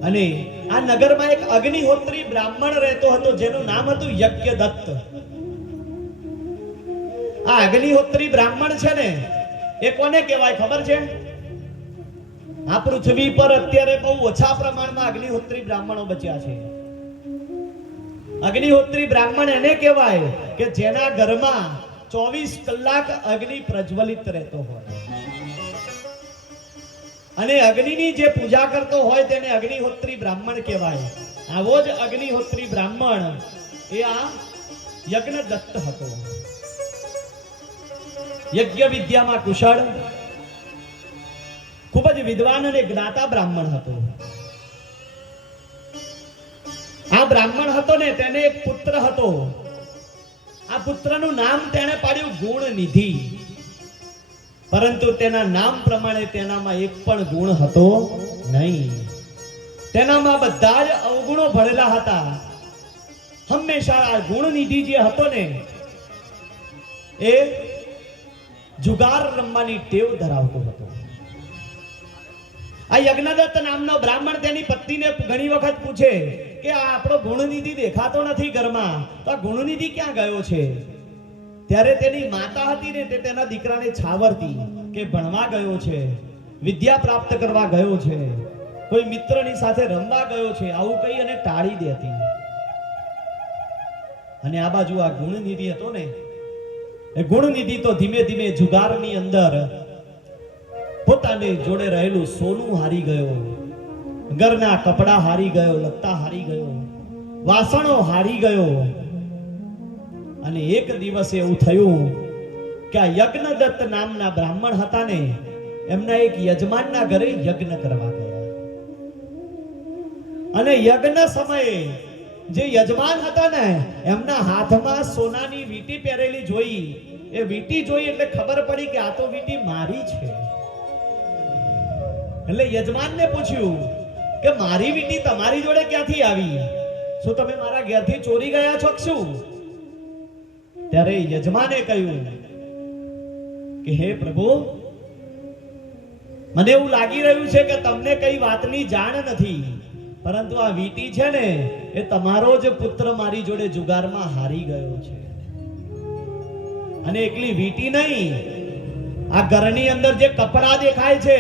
અને આ નગરમાં એક અગ્નિહોત્રી બ્રાહ્મણ રહેતો હતો જેનું નામ હતું યજ્ઞદત્ત. આ અગ્નિહોત્રી બ્રાહ્મણ છે ને એ કોને કહેવાય ખબર છે? આ પૃથ્વી પર અત્યારે બહુ ઓછા પ્રમાણમાં અગ્નિહોત્રી બ્રાહ્મણો બચ્યા છે. અગ્નિહોત્રી બ્રાહ્મણ એને કહેવાય કે જેના ઘરમાં 24 કલાક અગ્નિ પ્રજ્વલિત રહેતો હોય અને અગ્નિની જે પૂજા કરતો હોય તેને અગ્નિહોત્રી બ્રાહ્મણ કહેવાય. આવો જ અગ્નિહોત્રી બ્રાહ્મણ એ આ યજ્ઞદત્ત હતો. યજ્ઞ વિદ્યામાં કુશળ, ખૂબ જ વિદ્વાન અને જ્ઞાતા બ્રાહ્મણ હતો. આ બ્રાહ્મણ હતો ને તેને એક પુત્ર હતો. આ પુત્રનું નામ તેણે પાડ્યું ગુણનિધિ. પરંતુ તેના નામ પ્રમાણે તેનામાં એક પણ ગુણ હતો નહીં. તેનામાં બધા જ અવગુણો ભરેલા હતા. હંમેશા આ ગુણનિધિ જે હતો ને એ જુગાર રમવાની ટેવ ધરાવતો હતો. આ યજ્ઞદત્ત નામનો બ્રાહ્મણ તેની પત્નીને ઘણી વખત પૂછે કે આ આપણો ગુણનિધિ દેખાતો નથી ઘરમાં, તો આ ગુણનિધિ ક્યાં ગયો છે? ત્યારે તેની માતા હતી ને તે તેના દીકરાને છાવરતી કે ભણવા ગયો છે, વિદ્યા પ્રાપ્ત કરવા ગયો છે, કોઈ મિત્રની સાથે રમવા ગયો છે, આવું કહી અને ટાળી દેતી. અને આ બાજુ આ ગુણનિધિ હતો ને એ ગુણનિધિ તો ધીમે ધીમે જુગારની અંદર પોતાને જોડે રહેલું સોનું હારી ગયો, ઘરના કપડા હારી ગયો, લત્તા હારી ગયો, વાસણો હારી ગયો. અને એક દિવસ એવું થયું કે આ યજ્ઞદત્ત નામના બ્રાહ્મણ હતા ને એમના એક યજમાનના ઘરે યજ્ઞ કરવા ગયા અને યજ્ઞ સમયે જે યજમાન હતા ને એમના હાથમાં સોનાની વીંટી પહેરેલી જોઈ. એ વીંટી જોઈ એટલે ખબર પડી કે આ તો વીંટી મારી છે. એટલે યજમાનને પૂછ્યું કે મારી વીંટી તમારી જોડે ક્યાંથી આવી? શું તમે મારા ઘરથી ચોરી ગયા છો શું? ત્યારે યજમાને કહ્યું કે હે પ્રભુ, મને એવું લાગી રહ્યું છે કે તમને કઈ વાતની જાણ નથી, પરંતુ આ વીંટી છે ને એ તમારો જ પુત્ર મારી જોડે જુગારમાં હારી ગયો છે. અને એકલી વીંટી નહીં, આ ઘરની અંદર જે કપડા દેખાય છે,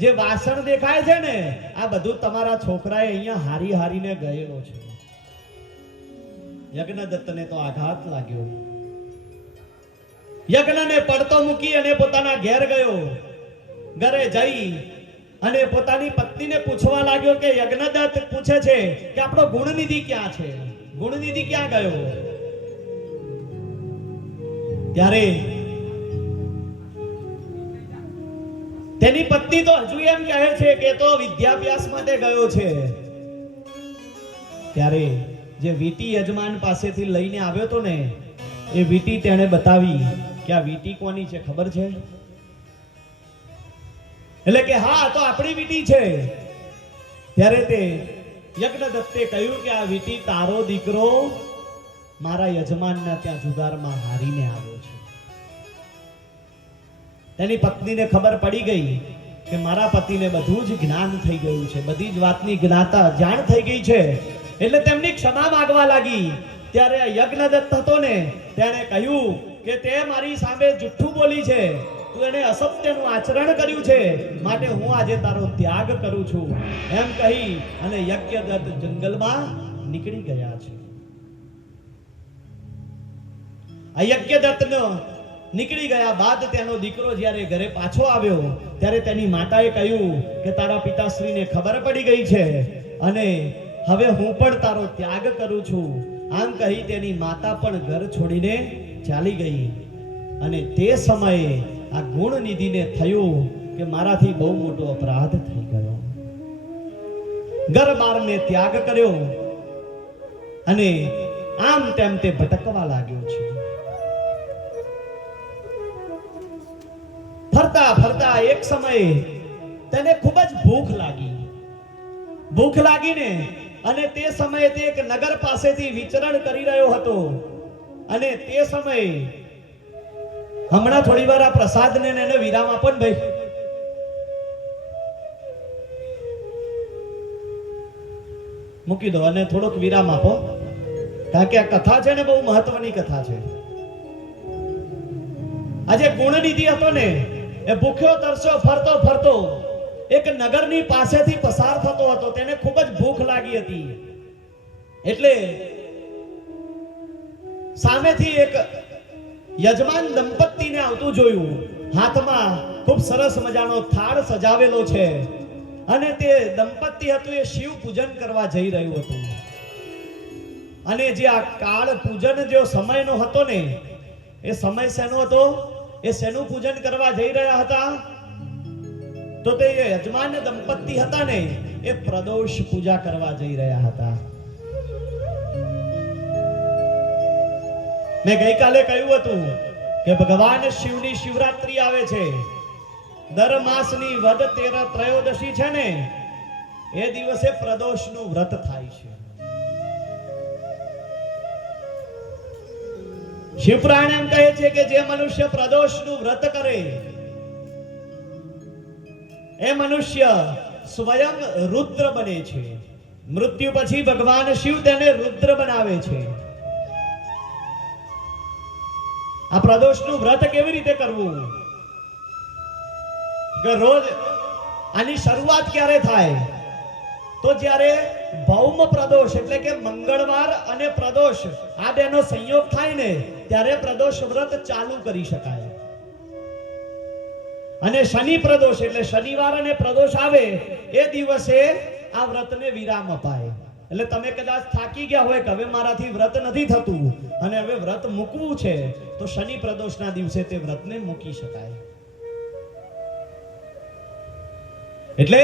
જે વાસણ દેખાય છે ને, આ બધું તમારા છોકરાએ અહીંયા હારી હારીને ગયેલો છે. યજ્ઞદત્તને તો આઘાત લાગ્યો. યજ્ઞને પડતો મૂકી અને પોતાના ઘેર ગયો. ઘરે જઈ અને પોતાની પત્નીને પૂછવા લાગ્યો કે યજ્ઞદત્ત પૂછે છે કે આપણો ગુણનિધિ ક્યાં છે? ગુણનિધિ ક્યાં ગયો? ત્યારે તેની પત્ની તો હજુ એમ કહે છે કે તો વિદ્યાભ્યાસ માટે ગયો છે. ત્યારે જે વીંટી યજમાન પાસેથી લઈને આવ્યો તો ને એ વીંટી તેણે બતાવી કે આ વીંટી કોની છે ખબર છે? એટલે કે હા, તો આપણી વીંટી છે. ત્યારે તે યજ્ઞદત્તે કહ્યું કે આ વીંટી તારો દીકરો મારા યજમાનના ત્યાં જુગારમાં હારીને આવ્યો છે. તેની પત્નીને ખબર પડી ગઈ કે મારા પતિને બધું જ જ્ઞાન થઈ ગયું છે, બધી જ વાતની જાણ થઈ ગઈ છે. એટલે તેમની ક્ષમા માંગવા લાગી. ત્યારે યજ્ઞદત્ત હતો ને તેણે કહ્યું કે તે મારી સામે જુઠ્ઠું બોલી છે, તું એને અસત્યનું આચરણ કર્યું છે, માટે હું આજે તારો ત્યાગ કરું છું. એમ કહી અને યજ્ઞદત્ત જંગલમાં નીકળી ગયા છે. આ યજ્ઞદત્તનો નીકળી ગયા બાદ તેનો દીકરો જ્યારે ઘરે પાછો આવ્યો ત્યારે તેની માતાએ કહ્યું કે તારા પિતાશ્રીને ખબર પડી ગઈ છે અને હવે હું પણ તારો ત્યાગ કરું છું. આમ કહી તેની માતા પણ ઘર છોડીને ચાલી ગઈ. અને તે સમયે આ ગુણનિધિને થયું કે મારાથી બહુ મોટો અપરાધ થઈ ગયો. ઘર બારને ત્યાગ કર્યો અને આમ તેમ તે ભટકવા લાગ્યો છે. ફરતા ફરતા એક સમયે તેને ખૂબ જ ભૂખ લાગીને અને તે સમયે તે એક નગર પાસેથી વિચરણ કરી રહ્યો હતો. અને તે સમયે હમણાં થોડી વાર આ પ્રસાદને એને વિરામ આપો ને ભાઈ. મૂકી દો અને થોડોક વિરામ આપો, કારણ કે આ કથા છે ને બહુ મહત્વની કથા છે. આજે ગુણનિધિ હતો ને એ ભૂખ્યો તરસ્યો ફરતો ફરતો એક નગરની પાસેથી પસાર થતો હતો. તેને ખૂબ જ ભૂખ લાગી હતી એટલે સામેથી એક યજમાન દંપતીને આવતું જોયું. હાથમાં ખૂબ સરસ મજાનો થાળ સજાવેલો છે અને તે દંપતી હતું એ શિવ પૂજન કરવા જઈ રહ્યું હતું. અને જે આ કાળ પૂજન જો સમયનો હતો ને એ સમય શેનો હતો? એ શેનું પૂજન કરવા જઈ રહ્યા હતા? તો તે યજમાન દંપતી હતા ને એ પ્રદોષ પૂજા કરવા જઈ રહ્યા હતા. મેં ગઈકાલે કહ્યું હતું કે ભગવાન શિવની શિવરાત્રી આવે છે. દર માસની વદ ત્રયોદશી છે ને એ દિવસે પ્રદોષનું વ્રત થાય છે. શિવપુરાણ એમ કહે છે કે જે મનુષ્ય પ્રદોષનું વ્રત કરે એ મનુષ્ય સ્વયં રુદ્ર બને છે. મૃત્યુ પછી ભગવાન શિવ તેને રુદ્ર બનાવે છે. આ પ્રદોષનું વ્રત કેવી રીતે કરવું? કે રોજ આની શરૂઆત ક્યારે થાય? તો જ્યારે ભૌમ પ્રદોષ એટલે કે મંગળવાર અને પ્રદોષ આ બેનો સંયોગ થાય ને ત્યારે પ્રદોષ વ્રત ચાલુ કરી શકાય. અને શનિ પ્રદોષ એટલે શનિવાર અને પ્રદોષ આવે એ દિવસે આ વ્રતને વિરામ અપાય. એટલે તમે કદાચ થાકી ગયા હોય કે હવે મારાથી વ્રત નથી થતું અને હવે વ્રત મૂકવું છે તો શનિ પ્રદોષના દિવસે તે વ્રતને મૂકી શકાય. એટલે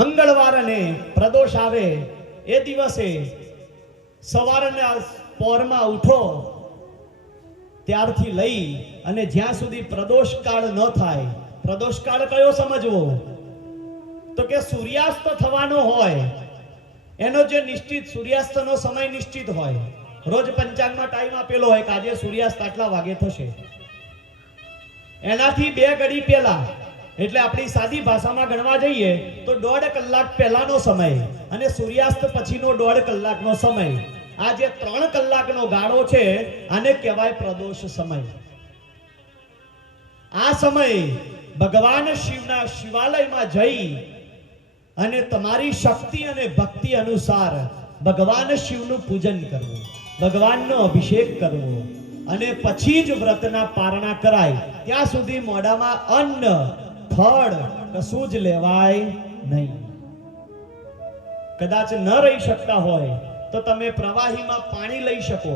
મંગળવાર અને પ્રદોષ આવે એ દિવસે સવારના પોરમાં ઉઠો ત્યારથી લઈ અને જ્યાં સુધી પ્રદોષ કાળ ન થાય. પ્રદોષ કાળ કયો સમજવો? તો કે સૂર્યાસ્ત થવાનો હોય એનો જે નિશ્ચિત સૂર્યાસ્તનો સમય નિશ્ચિત હોય. રોજ પંચાંગમાં ટાઈમ આપેલો હોય કે આજે સૂર્યાસ્ત આટલા વાગે થશે. એનાથી 2 ઘડી પહેલા એટલે આપણી સાદી ભાષામાં ગણવા જઈએ તો 1.5 કલાક પહેલાનો સમય અને સૂર્યાસ્ત પછીનો 1.5 કલાકનો સમય, આ જે 3 કલાકનો ગાળો છે આને કહેવાય પ્રદોષ સમય. આ સમય ભગવાન શિવના શિવાલયમાં જઈ અને તમારી શક્તિ અને ભક્તિ અનુસાર ભગવાન શિવનું પૂજન કરવું, ભગવાનનો અભિષેક કરવો અને પછી જ વ્રતના પારણા કરાય. ત્યાં સુધી મોઢામાં અન્ન ફળ કશું જ લેવાય નહીં. કદાચ ન રહી શકતા હોય તો તમે પ્રવાહીમાં પાણી લઈ શકો.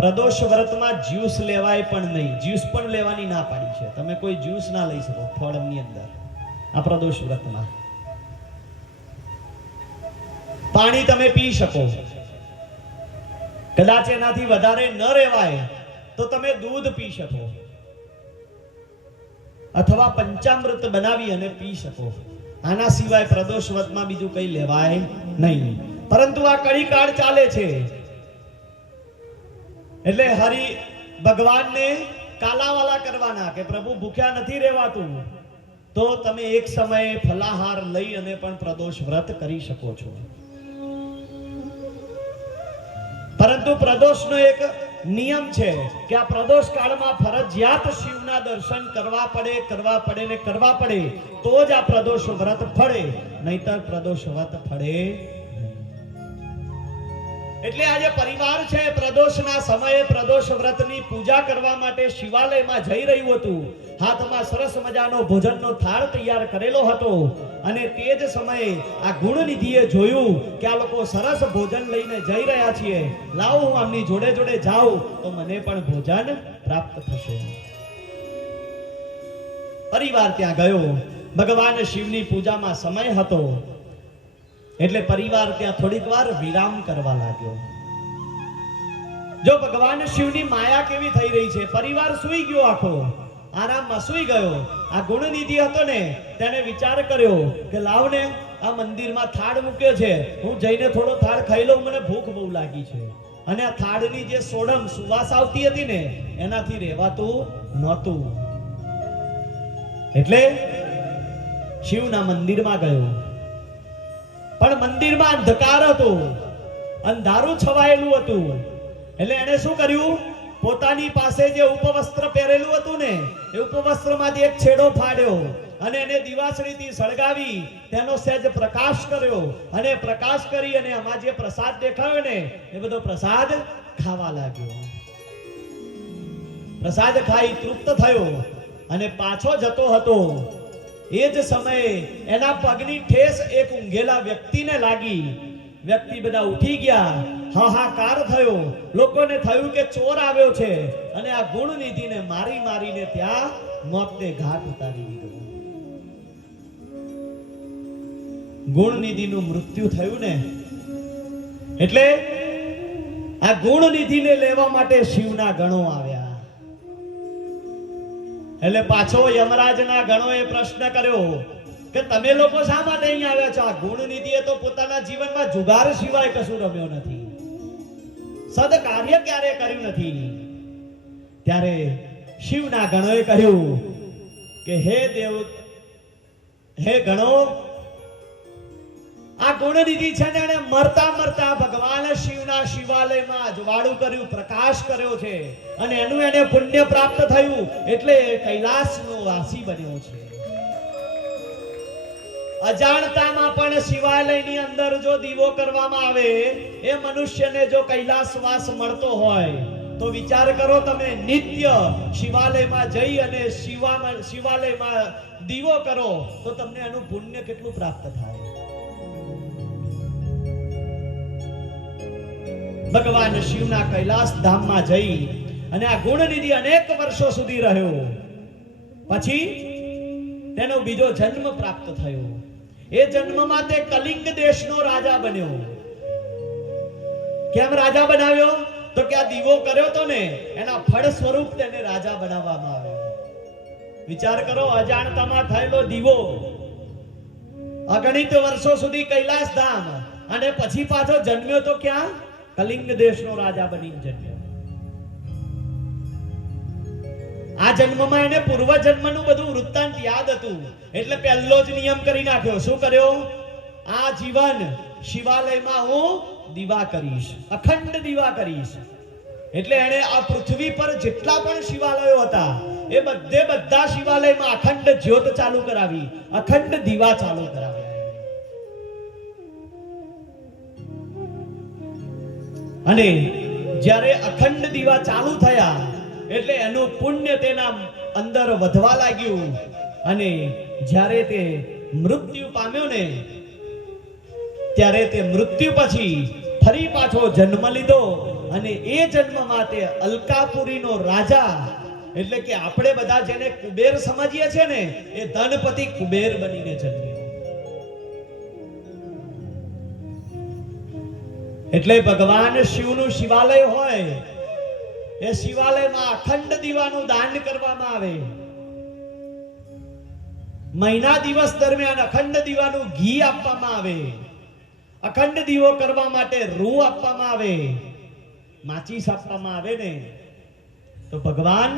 પ્રદોષ વ્રતમાં જ્યુસ લેવાય પણ નહીં. જ્યુસ પણ લેવાની ના પાડી છે. તમે કોઈ જ્યુસ ના લઈ શકો ફળની અંદર આ પ્રદોષ વ્રતમાં. પાણી તમે પી શકો. કદાચ એનાથી વધારે ન રહેવાય તો તમે દૂધ પી શકો અથવા પંચામૃત બનાવી અને પી શકો. આના સિવાય પ્રદોષ વ્રતમાં બીજું કંઈ લેવાય નહીં. પરંતુ આ કળી કાળ ચાલે છે એટલે હરિ ભગવાનને કાલાવાલા કરવાના કે પ્રભુ ભૂખ્યા નથી રહેવાતું તો તમે એક સમયે ફલાહાર લઈ અને પણ પ્રદોષ વ્રત કરી શકો છો. પરંતુ પ્રદોષનો એક નિયમ છે કે આ પ્રદોષ કાળમાં ફરજિયાત શિવના દર્શન કરવા પડે તો જ આ પ્રદોષ વ્રત ફળે, નહીતર પ્રદોષ વ્રત ફળે. એટલે આજે પરિવાર છે પ્રદોષના સમયે પ્રદોષ વ્રતની પૂજા કરવા માટે શિવાલયમાં જઈ રહ્યું હતું. હાથમાં સરસ મજાનો ભોજનનો થાળ તૈયાર કરેલો હતો અને તે જ સમયે આ ગુણનિધિએ જોયું કે આ લોકો સરસ ભોજન લઈને જઈ રહ્યા છીએ, લાવો હું આમની જોડે જોડે જાઉં તો મને પણ ભોજન પ્રાપ્ત થશે. પરિવાર ત્યાં ગયો. ભગવાન શિવની પૂજામાં સમય હતો એટલે પરિવાર ત્યાં થોડીક વાર વિરામ કરવા લાગ્યો. જો ભગવાન શિવની માયા કેવી થઈ રહી છે, પરિવાર સૂઈ ગયો, આખો આરામમાં સૂઈ ગયો. આ ગુણનિધિ હતો ને તેને વિચાર કર્યો કે લાવને આ મંદિરમાં થાળ મૂક્યો છે, હું જઈને થોડો થાળ ખાઈ લઉં, મને ભૂખ બહુ લાગી છે. અને આ થાળની જે સોડમ સુવાસ આવતી હતી ને એનાથી રહેવાતું નહોતું. એટલે શિવના મંદિરમાં ગયો. પણ મંદિરમાં અંધકાર હતો, અંધારું છવાયેલું હતું. એટલે એને શું કર્યું, પોતાની પાસે જે ઉપવસ્ત્ર પહેરેલું હતું ને એ ઉપવસ્ત્રમાંથી એક છેડો ફાડ્યો અને એને દિવાસળીથી સળગાવી તેનો સહેજ પ્રકાશ કર્યો અને પ્રકાશ કરી અને આમાં જે પ્રસાદ દેખાયો ને એ બધો પ્રસાદ ખાવા લાગ્યો. પ્રસાદ ખાઈ તૃપ્ત થયો અને પાછો જતો હતો. એ જ સમયે એના પગની ઠેસ એક ઊંઘેલા વ્યક્તિને લાગી. વ્યક્તિ બધા ઉઠી ગયા, હાહાકાર થયો. લોકોને થયું કે ચોર આવ્યો છે અને આ ગુણનિધિને મારી મારીને ત્યાં મોતને ઘાટ ઉતારી દીધો. ગુણનિધિનું મૃત્યુ થયું ને એટલે આ ગુણનિધિને લેવા માટે શિવના ગણો આવ્યા. એટલે પાછો યમરાજના ગણોએ પ્રશ્ન કર્યો કે તમે લોકો શા માટે અહીં આવ્યા છો? આ ગુણનિધિએ તો પોતાના જીવનમાં જુગાર સિવાય કશું રમ્યો નથી, સદકાર્ય ક્યારે કર્યું નથી. ત્યારે શિવના ગણોએ કહ્યું કે હે દેવ, હે ગણો, આ ગુણનિધિ છે ને એને મરતા મરતા ભગવાન શિવના શિવાલયમાં અજવાળું કર્યું, પ્રકાશ કર્યો છે અને એનું એને પુણ્ય પ્રાપ્ત થયું એટલે કૈલાસનો વાસી બન્યો છે. અજાણતામાં પણ શિવાલયની અંદર જો દીવો કરવામાં આવે એ મનુષ્યને જો કૈલાસવાસ મળતો હોય તો વિચાર કરો તમે, નિત્ય શિવાલયમાં જઈ અને શિવાલયમાં દીવો કરો તો તમને એનું પુણ્ય કેટલું પ્રાપ્ત થાય. ભગવાન શિવના કૈલાસ ધામમાં જઈ અને આ ગુણનિધિ અનેક વર્ષો સુધી રહ્યો. પછી તેનો બીજો જન્મ પ્રાપ્ત થયો. એ જન્મમાં તે કલિંગ દેશનો રાજા બન્યો. કેમ રાજા બનાવ્યો? તો કે આ દીવો કર્યો તો ને એના ફળ સ્વરૂપ તેને રાજા બનાવવામાં આવ્યો. વિચાર કરો, અજાણતામાં થયેલો દીવો, અગણિત વર્ષો સુધી કૈલાસ ધામ અને પછી પાછો જન્મ્યો તો ક્યાં? કલિંગ દેશનો રાજા બની જન્મ્યો. આ જન્મમાં એને પૂર્વ જન્મનું બધું વૃત્તાંત યાદ હતું એટલે પહેલો જ નિયમ કરી નાખ્યો. શું કર્યો? આ જીવન શિવાલયમાં હું દીવા કરીશ, અખંડ દીવા કરીશ. એટલે એને આ પૃથ્વી પર જેટલા પણ શિવાલયો હતા એ બધા શિવાલયમાં અખંડ જ્યોત ચાલુ કરાવી, અખંડ દીવા ચાલુ કરાવ્યા. અને જ્યારે અખંડ દીવા ચાલુ થયા એટલે એનું પુણ્ય તેના અંદર વધવા લાગ્યું. અને જ્યારે તે મૃત્યુ પામ્યો ને ત્યારે તે મૃત્યુ પછી ફરી પાછો જન્મ લીધો અને એ જન્મમાં તે અલકાપુરીનો રાજા, એટલે કે આપણે બધા જેને કુબેર સમજીએ છીએ ને એ ધનપતિ કુબેર બનીને જન્મ્યો. એટલે ભગવાન શિવનું શિવાલય હોય એ શિવાલયમાં અખંડ દીવાનું દાન કરવામાં આવે. મહિના દિવસ દરમિયાન અખંડ દીવાનું ઘી આપવામાં આવે. અખંડ દીવો કરવા માટે રૂ આપવામાં આવે, માચીસ આપવામાં આવે ને તો ભગવાન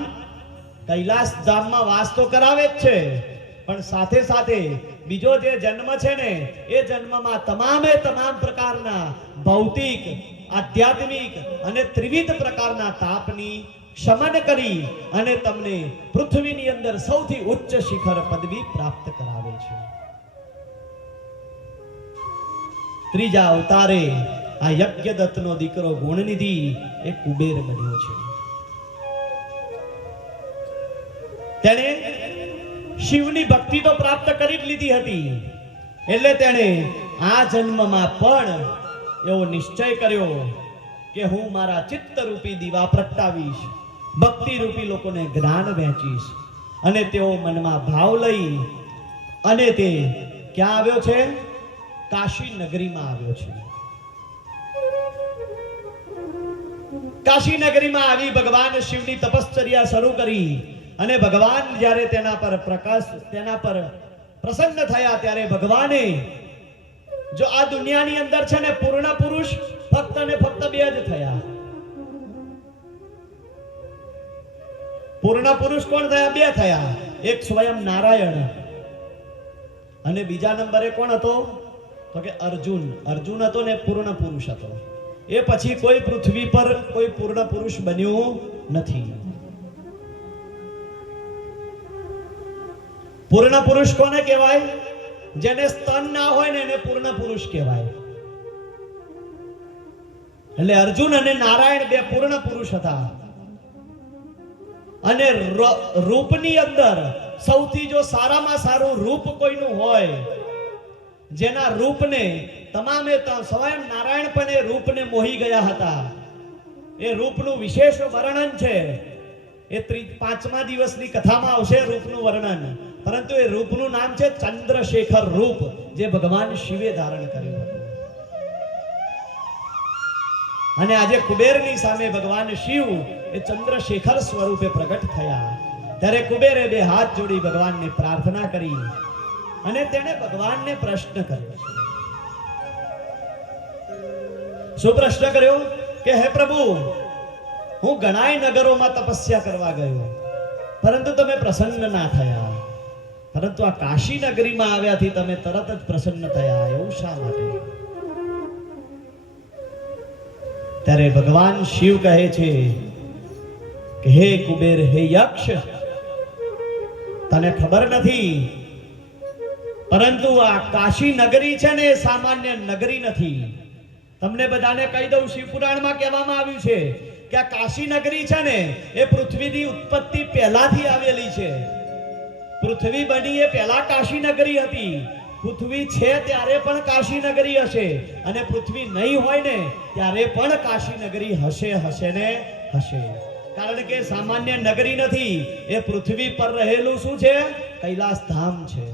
કૈલાસ ધામમાં વાસ તો કરાવે જ છે, પણ સાથે સાથે બીજો જે જન્મ છે ને એ જન્મમાં તમામે તમામ પ્રકારના ભૌતિક, આધ્યાત્મિક અને ત્રિવિધ પ્રકારના તાપની શમન કરી અને તમને પૃથ્વીની અંદર સૌથી ઉચ્ચ શિખર પદવી પ્રાપ્ત કરાવે છે. ત્રીજા અવતારે આ યજ્ઞદત્તનો દીકરો ગુણનિધિ એ કુબેર બન્યો છે. તેણે શિવની ભક્તિ તો પ્રાપ્ત કરી જ લીધી હતી, એટલે તેણે આ જન્મમાં પણ એવો નિશ્ચય કર્યો કે હું મારા ચિત્તરૂપી દીવા પ્રગટાવીશ, ભક્તિ રૂપી લોકોને જ્ઞાન વહેંચીશ. અને તેઓ મનમાં ભાવ લઈ અને તે ક્યાં આવ્યો છે? કાશી નગરીમાં આવ્યો છે. કાશી નગરીમાં આવી ભગવાન શિવની તપશ્ચર્યા શરૂ કરી અને ભગવાન જ્યારે તેના પર પ્રસન્ન થયા ત્યારે ભગવાને જો આ દુનિયાની અંદર છે ને પૂર્ણ પુરુષ ફક્ત ને ફક્ત બે જ થયા. પૂર્ણ પુરુષ કોણ થયા? બે થયા. એક સ્વયં નારાયણ અને બીજા નંબરે કોણ હતો? તો કે અર્જુન. અર્જુન હતો ને પૂર્ણ પુરુષ હતો. એ પછી કોઈ પૃથ્વી પર કોઈ પૂર્ણ પુરુષ બન્યું નથી. પૂર્ણ પુરુષ કોને કહેવાય? જેને સ્તન ના હોય ને એને પૂર્ણ પુરુષ કહેવાય. એટલે અર્જુન અને નારાયણ બે પૂર્ણ પુરુષ હતા. અને રૂપની અંદર સૌથી જો સારામાં સારું રૂપ કોઈનું હોય, જેના રૂપને તમામે સ્વયં નારાયણ પણ એ રૂપને મોહી ગયા હતા. એ રૂપનું વિશેષ વર્ણન છે. એ 5મા દિવસની કથામાં આવશે રૂપનું વર્ણન. પરંતુ એ રૂપનું નામ છે ચંદ્રશેખર રૂપ, જે ભગવાન શિવે ધારણ કર્યું હતું. અને આજે કુબેરની સામે ભગવાન શિવ એ ચંદ્રશેખર સ્વરૂપે પ્રગટ થયા. ત્યારે કુબેરે બે હાથ જોડી ભગવાનને પ્રાર્થના કરી અને તેણે ભગવાનને પ્રશ્ન કર્યો. શું પ્રશ્ન કર્યો? કે હે પ્રભુ, હું ઘણાય નગરોમાં તપસ્યા કરવા ગયો, પરંતુ તમે પ્રસન્ન ના થયા, પરંતુ આ કાશી નગરીમાં આવ્યાથી તમે તરત જ પ્રસન્ન થયા, એવું શા માટે? ત્યારે ભગવાન શિવ કહે છે કે હે કુબેર, હે યક્ષ, તને ખબર નથી, પરંતુ આ કાશી નગરી છે ને એ સામાન્ય નગરી નથી. તમને બધાને કહી દઉં, શિવ પુરાણમાં કહેવામાં આવ્યું છે કે આ કાશી નગરી છે ને એ પૃથ્વીની ઉત્પત્તિ પહેલાથી આવેલી છે. પૃથ્વી બની એ પહેલા કાશી નગરી હતી. પૃથ્વી છે ત્યારે પણ કાશી નગરી હશે, અને પૃથ્વી નહીં હોય ને ત્યારે પણ કાશી નગરી હશે, હશે ને હશે. કારણ કે સામાન્ય નગરી નથી, એ પૃથ્વી પર રહેલું શું છે? કૈલાસ ધામ છે.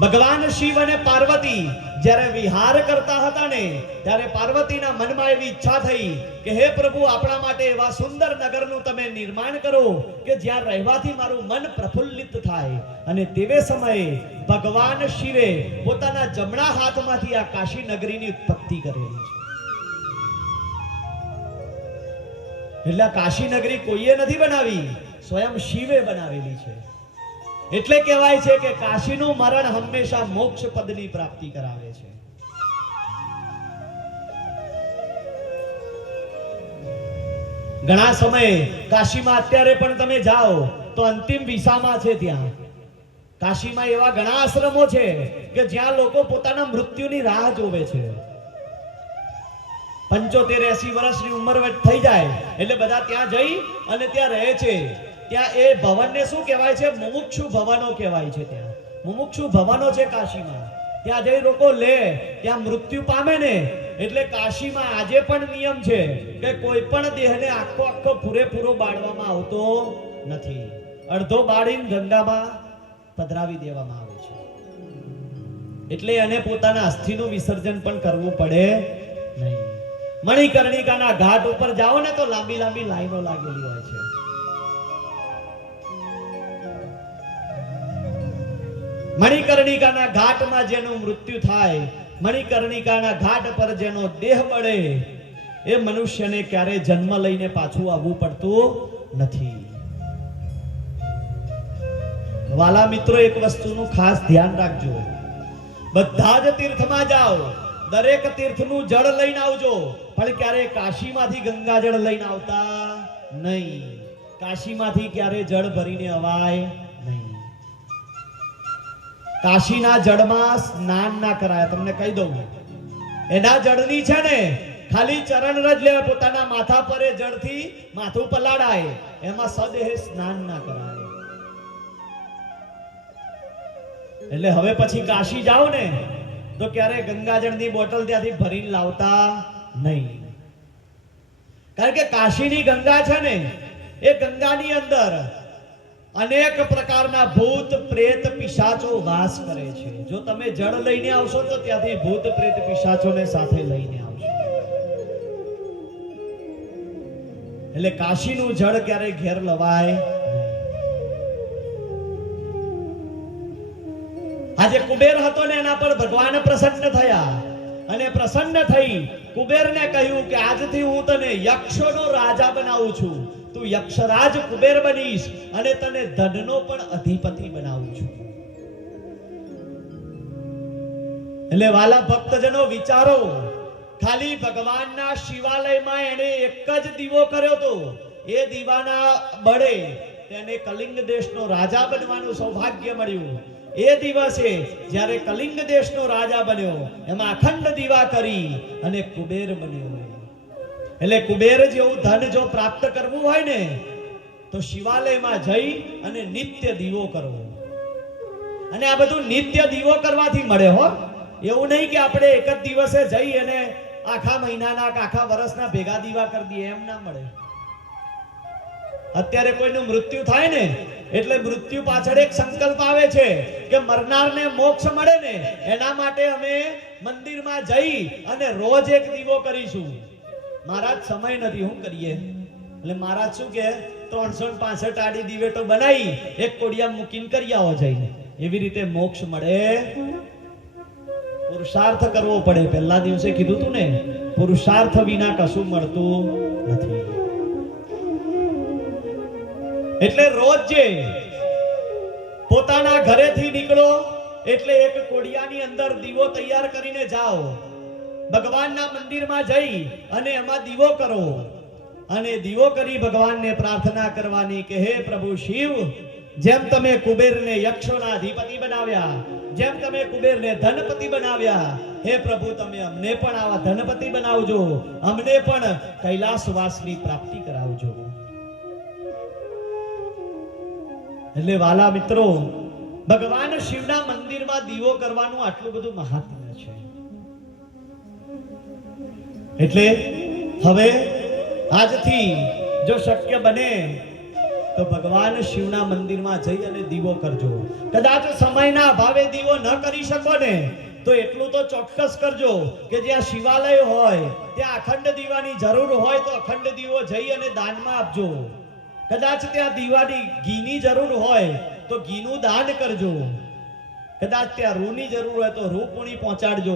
ભગવાન શિવ અને પાર્વતી જ્યારે વિહાર કરતા હતા ને, ત્યારે પાર્વતીના મનમાં એવી ઈચ્છા થઈ કે હે પ્રભુ, આપણા માટે એવા સુંદર નગરનું તમે નિર્માણ કરો કે જ્યાં રહેવાથી મારું મન પ્રફુલ્લિત થાય. અને તેવે સમયે ભગવાન શિવે પોતાના જમણા હાથમાંથી આ કાશી નગરીની ઉત્પત્તિ કરેલી છે. એટલે કાશી નગરી કોઈએ નથી બનાવી, સ્વયં શિવે બનાવેલી છે. એટલે કહેવાય છે કે કાશીનું મરણ હંમેશા મોક્ષ પદની પ્રાપ્તિ કરાવે છે. ઘણા સમયે કાશીમાં અત્યારે પણ તમે જાઓ તો અંતિમ વિસામાં છે. ત્યાં કાશીમાં એવા ઘણા આશ્રમો છે કે જ્યાં લોકો પોતાના મૃત્યુની રાહ જોવે છે. 75-80 વર્ષની ઉંમર થઈ જાય એટલે બધા ત્યાં જઈ અને ત્યાં રહે છે. ત્યાં એ ભવનને શું કહેવાય છે? મુમુક્ષુ ભવનો કહેવાય છે. ત્યાં મુમુક્ષુ ભવનો છે કાશીમાં. ત્યાં જઈ લોકો લે, ત્યાં મૃત્યુ પામે ને એટલે કાશીમાં આજે પણ નિયમ છે કે કોઈ પણ દેહને આખો પૂરેપૂરો બાળવામાં આવતો નથી. અડધો બાળીને ગંગામાં પધરાવી દેવામાં આવે છે. એટલે એને પોતાના અસ્થિનું વિસર્જન પણ કરવું પડે નહીં. મણિકર્ણિકાના ઘાટ ઉપર જાઓ ને તો લાંબી લાંબી લાઈનો લાગેલી હોય છે. મણિકર્ણિકાના ઘાટમાં જેનું મૃત્યુ થાય, મણિકર્ણિકાના ઘાટ પર જેનો દેહ બળે, એ મનુષ્યને ક્યારે જન્મ લઈને પાછું આવવું પડતું નથી. વાલા મિત્રો, એક વસ્તુનું ખાસ ધ્યાન રાખજો. બધા જ તીર્થમાં જાઓ, દરેક તીર્થનું જળ લઈને આવજો, પણ ક્યારે કાશીમાંથી ગંગાજળ લઈને આવતા નહીં. કાશીમાંથી ક્યારે જળ ભરીને અવાય નહીં. કાશીના જળમાં સ્નાન ના કરાય. તમને કહી દઉં, એના જળની છે ને ખાલી ચરણ રજ લે, પોતાના માથા પર એ જળથી માથું પલાળાય, એમાં સદેહ સ્નાન ના કરાય. એટલે હવે પછી કાશી જાઓ ને તો ક્યારે ગંગાજળની બોટલ ત્યાંથી ભરીને લાવતા નહીં. કારણ કે કાશીની ગંગા છે ને, એ ગંગાની અંદર અનેક પ્રકારના ભૂત પ્રેત પિશાચો વાસ કરે છે. જો તમે જળ લઈને આવશો તો ત્યાંથી ભૂત પ્રેત પિશાચોને સાથે લઈને આવશો. એટલે કાશીનું જળ ક્યારે ઘેર લવાય. આજે કુબેર હતો ને, એના પર ભગવાન પ્રસન્ન થયા અને પ્રસન્ન થઈ કુબેરને કહ્યું કે આજથી હું તને યક્ષોનો રાજા બનાવું છું, તું યક્ષરાજ કુબેર બનીશ અને તને ધનનો પણ અધિપતિ બનાવું છું. એટલે વાલા ભક્તજનો વિચારો, ખાલી ભગવાનના શિવાલયમાં એને એક જ દીવો કર્યો તો, એ દીવાના બળે તેને કલિંગ દેશનો રાજા બનવાનું સૌભાગ્ય મળ્યું. એ દિવસે જ્યારે કલિંગ દેશનો રાજા બન્યો, એમાં અખંડ દીવા કરી અને કુબેર બન્યો. એટલે કુબેર જેવું ધન જો પ્રાપ્ત કરવું હોય ને તો શિવાલયમાં જઈ અને નિત્ય દીવો કરવો. અને આ બધું નિત્ય દીવો કરવાથી મળે હો. એવું નહીં કે આપણે એક જ દિવસે જઈ અને આખા મહિનાના આખા વર્ષના ભેગા દીવા કરી દઈએ, એમ ના મળે. અત્યારે કોઈનું મૃત્યુ થાય ને એટલે મૃત્યુ પાછળ એક સંકલ્પ આવે છે કે મરનારને મોક્ષ મળે ને, એના માટે અમે મંદિરમાં જઈ અને રોજ એક દીવો કરીશું. મહારાજ સમય નથી, શું કરીએ? એટલે મહારાજ શું કે 365 આડી દિવેટો બનાવી એક કોડિયા મૂકીને કરી આવો જઈને. એવી રીતે મોક્ષ મળે. પુરુષાર્થ કરવો પડે. પહેલા દિવસે કીધું તું ને, પુરુષાર્થ વિના કશું મળતું નથી. એટલે રોજ જે પોતાના ઘરેથી નીકળો એટલે એક કોડિયાની અંદર દીવો તૈયાર કરીને જાઓ, ભગવાનના મંદિરમાં જઈ અને એમાં દીવો કરો અને દીવો કરી ભગવાનને પ્રાર્થના કરવાની કે હે પ્રભુ શિવ, જેમ તમે કુબેરને યક્ષોના અધિપતિ બનાવ્યા, જેમ તમે કુબેરને ધનપતિ બનાવ્યા, હે પ્રભુ તમે અમને પણ આવા ધનપતિ બનાવજો, અમને પણ કૈલાસવાસની પ્રાપ્તિ કરાવજો. એટલે વાલા મિત્રો, ભગવાન શિવના મંદિરમાં દીવો કરવાનું આટલું બધું મહાત્મ્ય છે. એટલે હવે આજથી જો શક્ય બને તો ભગવાન શિવના મંદિરમાં જઈ અને દીવો કરજો. કદાચ સમયના અભાવે દીવો ન કરી શકો ને તો એટલું તો ચોક્કસ કરજો કે જ્યાં શિવાલય હોય ત્યાં અખંડ દીવાની જરૂર હોય તો અખંડ દીવો જઈ અને દાનમાં આપજો. કદાચ ત્યાં દીવાની ઘીની જરૂર હોય તો ઘીનું દાન કરજો. કદાચ ત્યાં રૂની જરૂર હોય તો રૂ પૂણી પહોંચાડજો,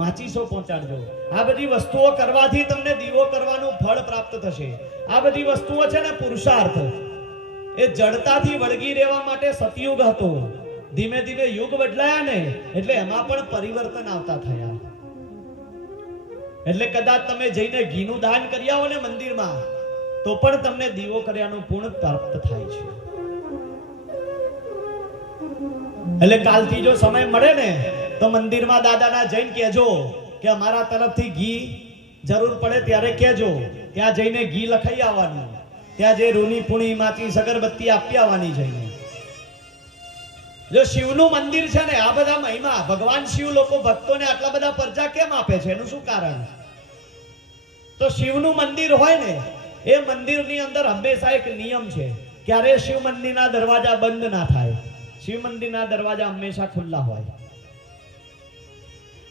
માચીસો પહોંચાડજો. આ બધી વસ્તુઓ કરવાથી તમને દીવો કરવાનું ફળ પ્રાપ્ત થશે. આ બધી વસ્તુઓ છે ને પુરુષાર્થ. એ જડતાથી વળગી રહેવા માટે સતયુગ હતો. ધીમે ધીમે યુગ બદલાયા ને એટલે એમાં પણ પરિવર્તન આવતા થયા. એટલે કદાચ તમે જઈને ઘીનું દાન કરી આવો ને મંદિરમાં તો પણ તમને દીવો કર્યાનું પૂર્ણ પ્રાપ્ત થાય છે. એટલે કાલથી જો સમય મળે ને તો મંદિરમાં દાદાના જઈને કહેજો કે અમારા તરફથી ઘી જરૂર પડે ત્યારે કહેજો. ત્યાં જઈને ઘી લખાઈ આવવાનું, ત્યાં જે રૂની પૂણી માચી અગરબત્તી આપી આવવાની જઈને. જો શિવનું મંદિર છે ને, આ બધા મહિમા, ભગવાન શિવ લોકો ભક્તોને આટલા બધા પરચા કેમ આપે છે? એનું શું કારણ? તો શિવનું મંદિર હોય ને, એ મંદિરની અંદર હંમેશા એક નિયમ છે, ક્યારે શિવ મંદિરના દરવાજા બંધ ના થાય. શિવ મંદિરના દરવાજા હંમેશા ખુલ્લા હોય.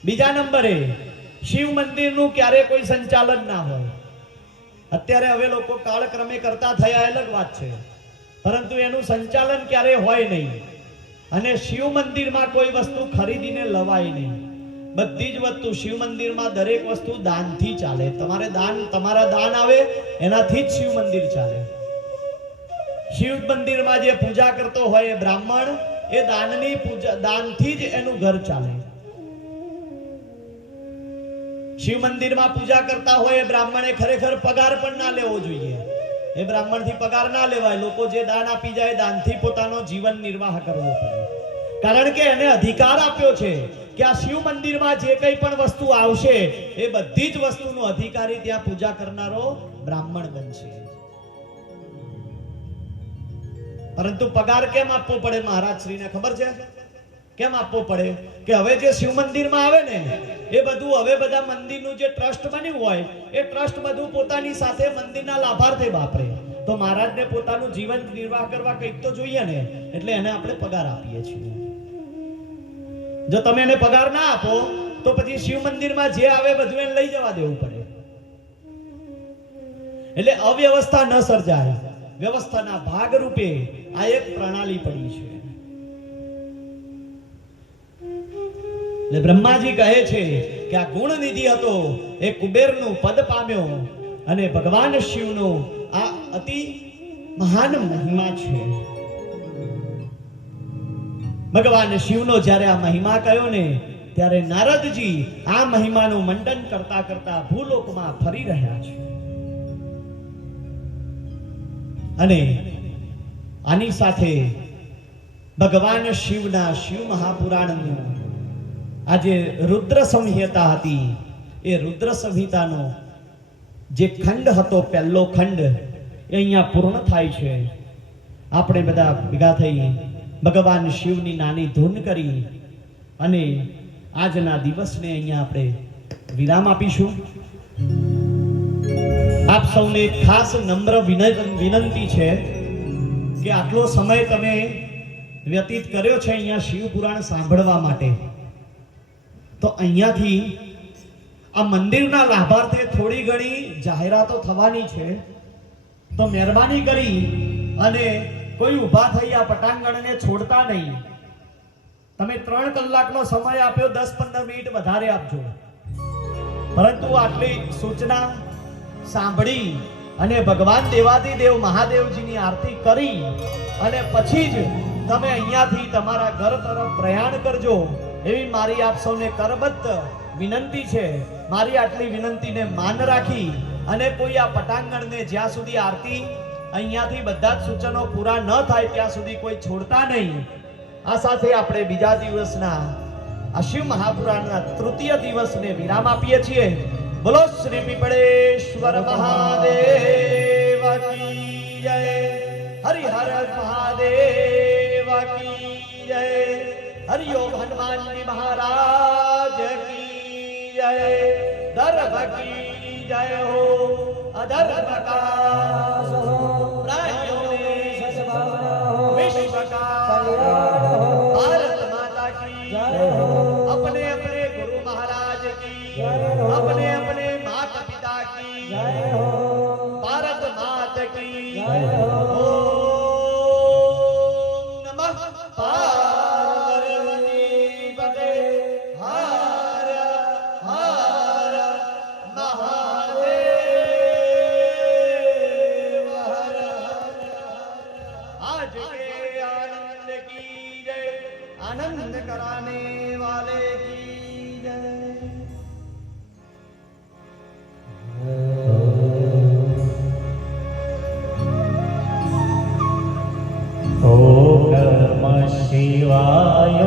બીજા નંબરે શિવ મંદિરનું ક્યારે કોઈ સંચાલન ના હોય. અત્યારે હવે લોકો કાળક્રમે કરતા થયા અલગ વાત છે, પરંતુ એનું સંચાલન ક્યારે હોય નહીં. અને શિવ મંદિરમાં કોઈ વસ્તુ ખરીદીને લવાય નહીં. બધી જ વસ્તુ શિવ મંદિરમાં દરેક વસ્તુ દાનથી ચાલે. તમારા દાન આવે એનાથી જ શિવ મંદિર ચાલે. શિવ મંદિરમાં જે પૂજા કરતો હોય એ બ્રાહ્મણ, એ દાનની પૂજા, દાનથી જ એનું ઘર ચાલે. શિવ મંદિરમાં પૂજા કરતા હોય એ બ્રાહ્મણે ખરેખર પગાર પણ ના લેવો જોઈએ. એ બ્રાહ્મણથી પગાર ના લેવાય. લોકો જે દાન આપી જાય દાનથી પોતાનો જીવન નિર્વાહ કરવો પડે. કારણ કે એને અધિકાર આપ્યો છે કે આ શિવ મંદિરમાં જે કંઈ પણ વસ્તુ આવશે એ બધી જ વસ્તુનો અધિકારી ત્યાં પૂજા કરનારો બ્રાહ્મણ બનશે. પરંતુ પગાર કેમ આપવો પડે મહારાજ શ્રીને ખબર છે? કેમ આપવો પડે? કે હવે જે શિવ મંદિરમાં આવે ને એ બધું હવે બધા મંદિરનું જે ટ્રસ્ટ બન્યું હોય એ ટ્રસ્ટ બધું પોતાની સાથે મંદિરના લાભાર્થે વાપરે. તો મહારાજને પોતાનું જીવન નિર્વાહ કરવા કંઈક તો જોઈએ ને, એટલે એને આપણે પગાર આપીએ છીએ. જો તમે એને પગાર ના આપો તો પછી શિવ મંદિરમાં જે આવે બધું એને લઈ જવા દેવું પડે. એટલે અવ્યવસ્થા ન સર્જાય, વ્યવસ્થાના ભાગરૂપે આ એક પ્રણાલી પડી છે. એટલે બ્રહ્માજી કહે છે કે આ ગુણ નિધિ હતો એ કુબેરનું પદ પામ્યો અને ભગવાન શિવનો આ અતિ મહાન મહિમા છે. ભગવાન શિવનો જ્યારે આ મહિમા કહ્યો ને ત્યારે નારદજી આ મહિમાનું મંડન કરતા કરતા ભૂલોકમાં ફરી રહ્યા છે. અને આની સાથે ભગવાન શિવના શિવ મહાપુરાણનું આજે રુદ્ર સંહિતા હતી એ રુદ્ર સંહિતાનો જે ખંડ હતો, પહેલો ખંડ, એ અહીંયા પૂર્ણ થાય છે. આપણે બધા ભેગા થઈ ભગવાન શિવની નાની ધૂન કરી અને આજના દિવસને અહીંયા આપણે વિરામ આપીશું. આપ સૌને ખાસ નમ્ર વિનંતી છે કે આટલો સમય તમે વ્યતીત કર્યો છે અહીંયા શિવ પુરાણ સાંભળવા માટે, તો અહીંયાથી આ મંદિરના લાભાર્થે થોડી ઘણી જાહેરાતો થવાની છે. તો મહેરબાની કરી અને કોઈ ઊભા થઈ આ પટાંગણને છોડતા નહીં. તમે 3 કલાકનો સમય આપ્યો, 10-15 મિનિટ વધારે આપજો, પરંતુ આટલી સૂચના સાંભળી અને ભગવાન દેવાદિદેવ મહાદેવજીની આરતી કરી અને પછી જ તમે અહીંયાથી તમારા ઘર તરફ પ્રયાણ કરજો એવી મારી આપ સૌને કરબદ્ધ વિનંતી છે. મારી આટલી વિનંતીને માન રાખી અને કોઈ આ પટાંગણને જ્યાં સુધી આરતી અહીંયાથી બધા જ સૂચનો પૂરા ન થાય ત્યાં સુધી કોઈ છોડતા નહીં. આ સાથે આપણે બીજા દિવસના આ શિવ મહાપુરાણના તૃતીય દિવસને વિરામ આપીએ છીએ. બોલો શ્રી પીપળેશ્વર મહાદેવ કી જય, હરિહર મહાદેવ કી જય, હરિઓમ હનુમાનજી મહારાજ કી જય, ધર્મ કી જય હો, અધર્મ કા विश्व का भारत माता की अपने अपने गुरु महाराज की, अपने अपने माता पिता की, भारत माता की। ओम नमः पार्वती पते हर हर महादेव हर आज के आनंद की जय, आनंद कराने वाले की जय। ओम नमः शिवाय।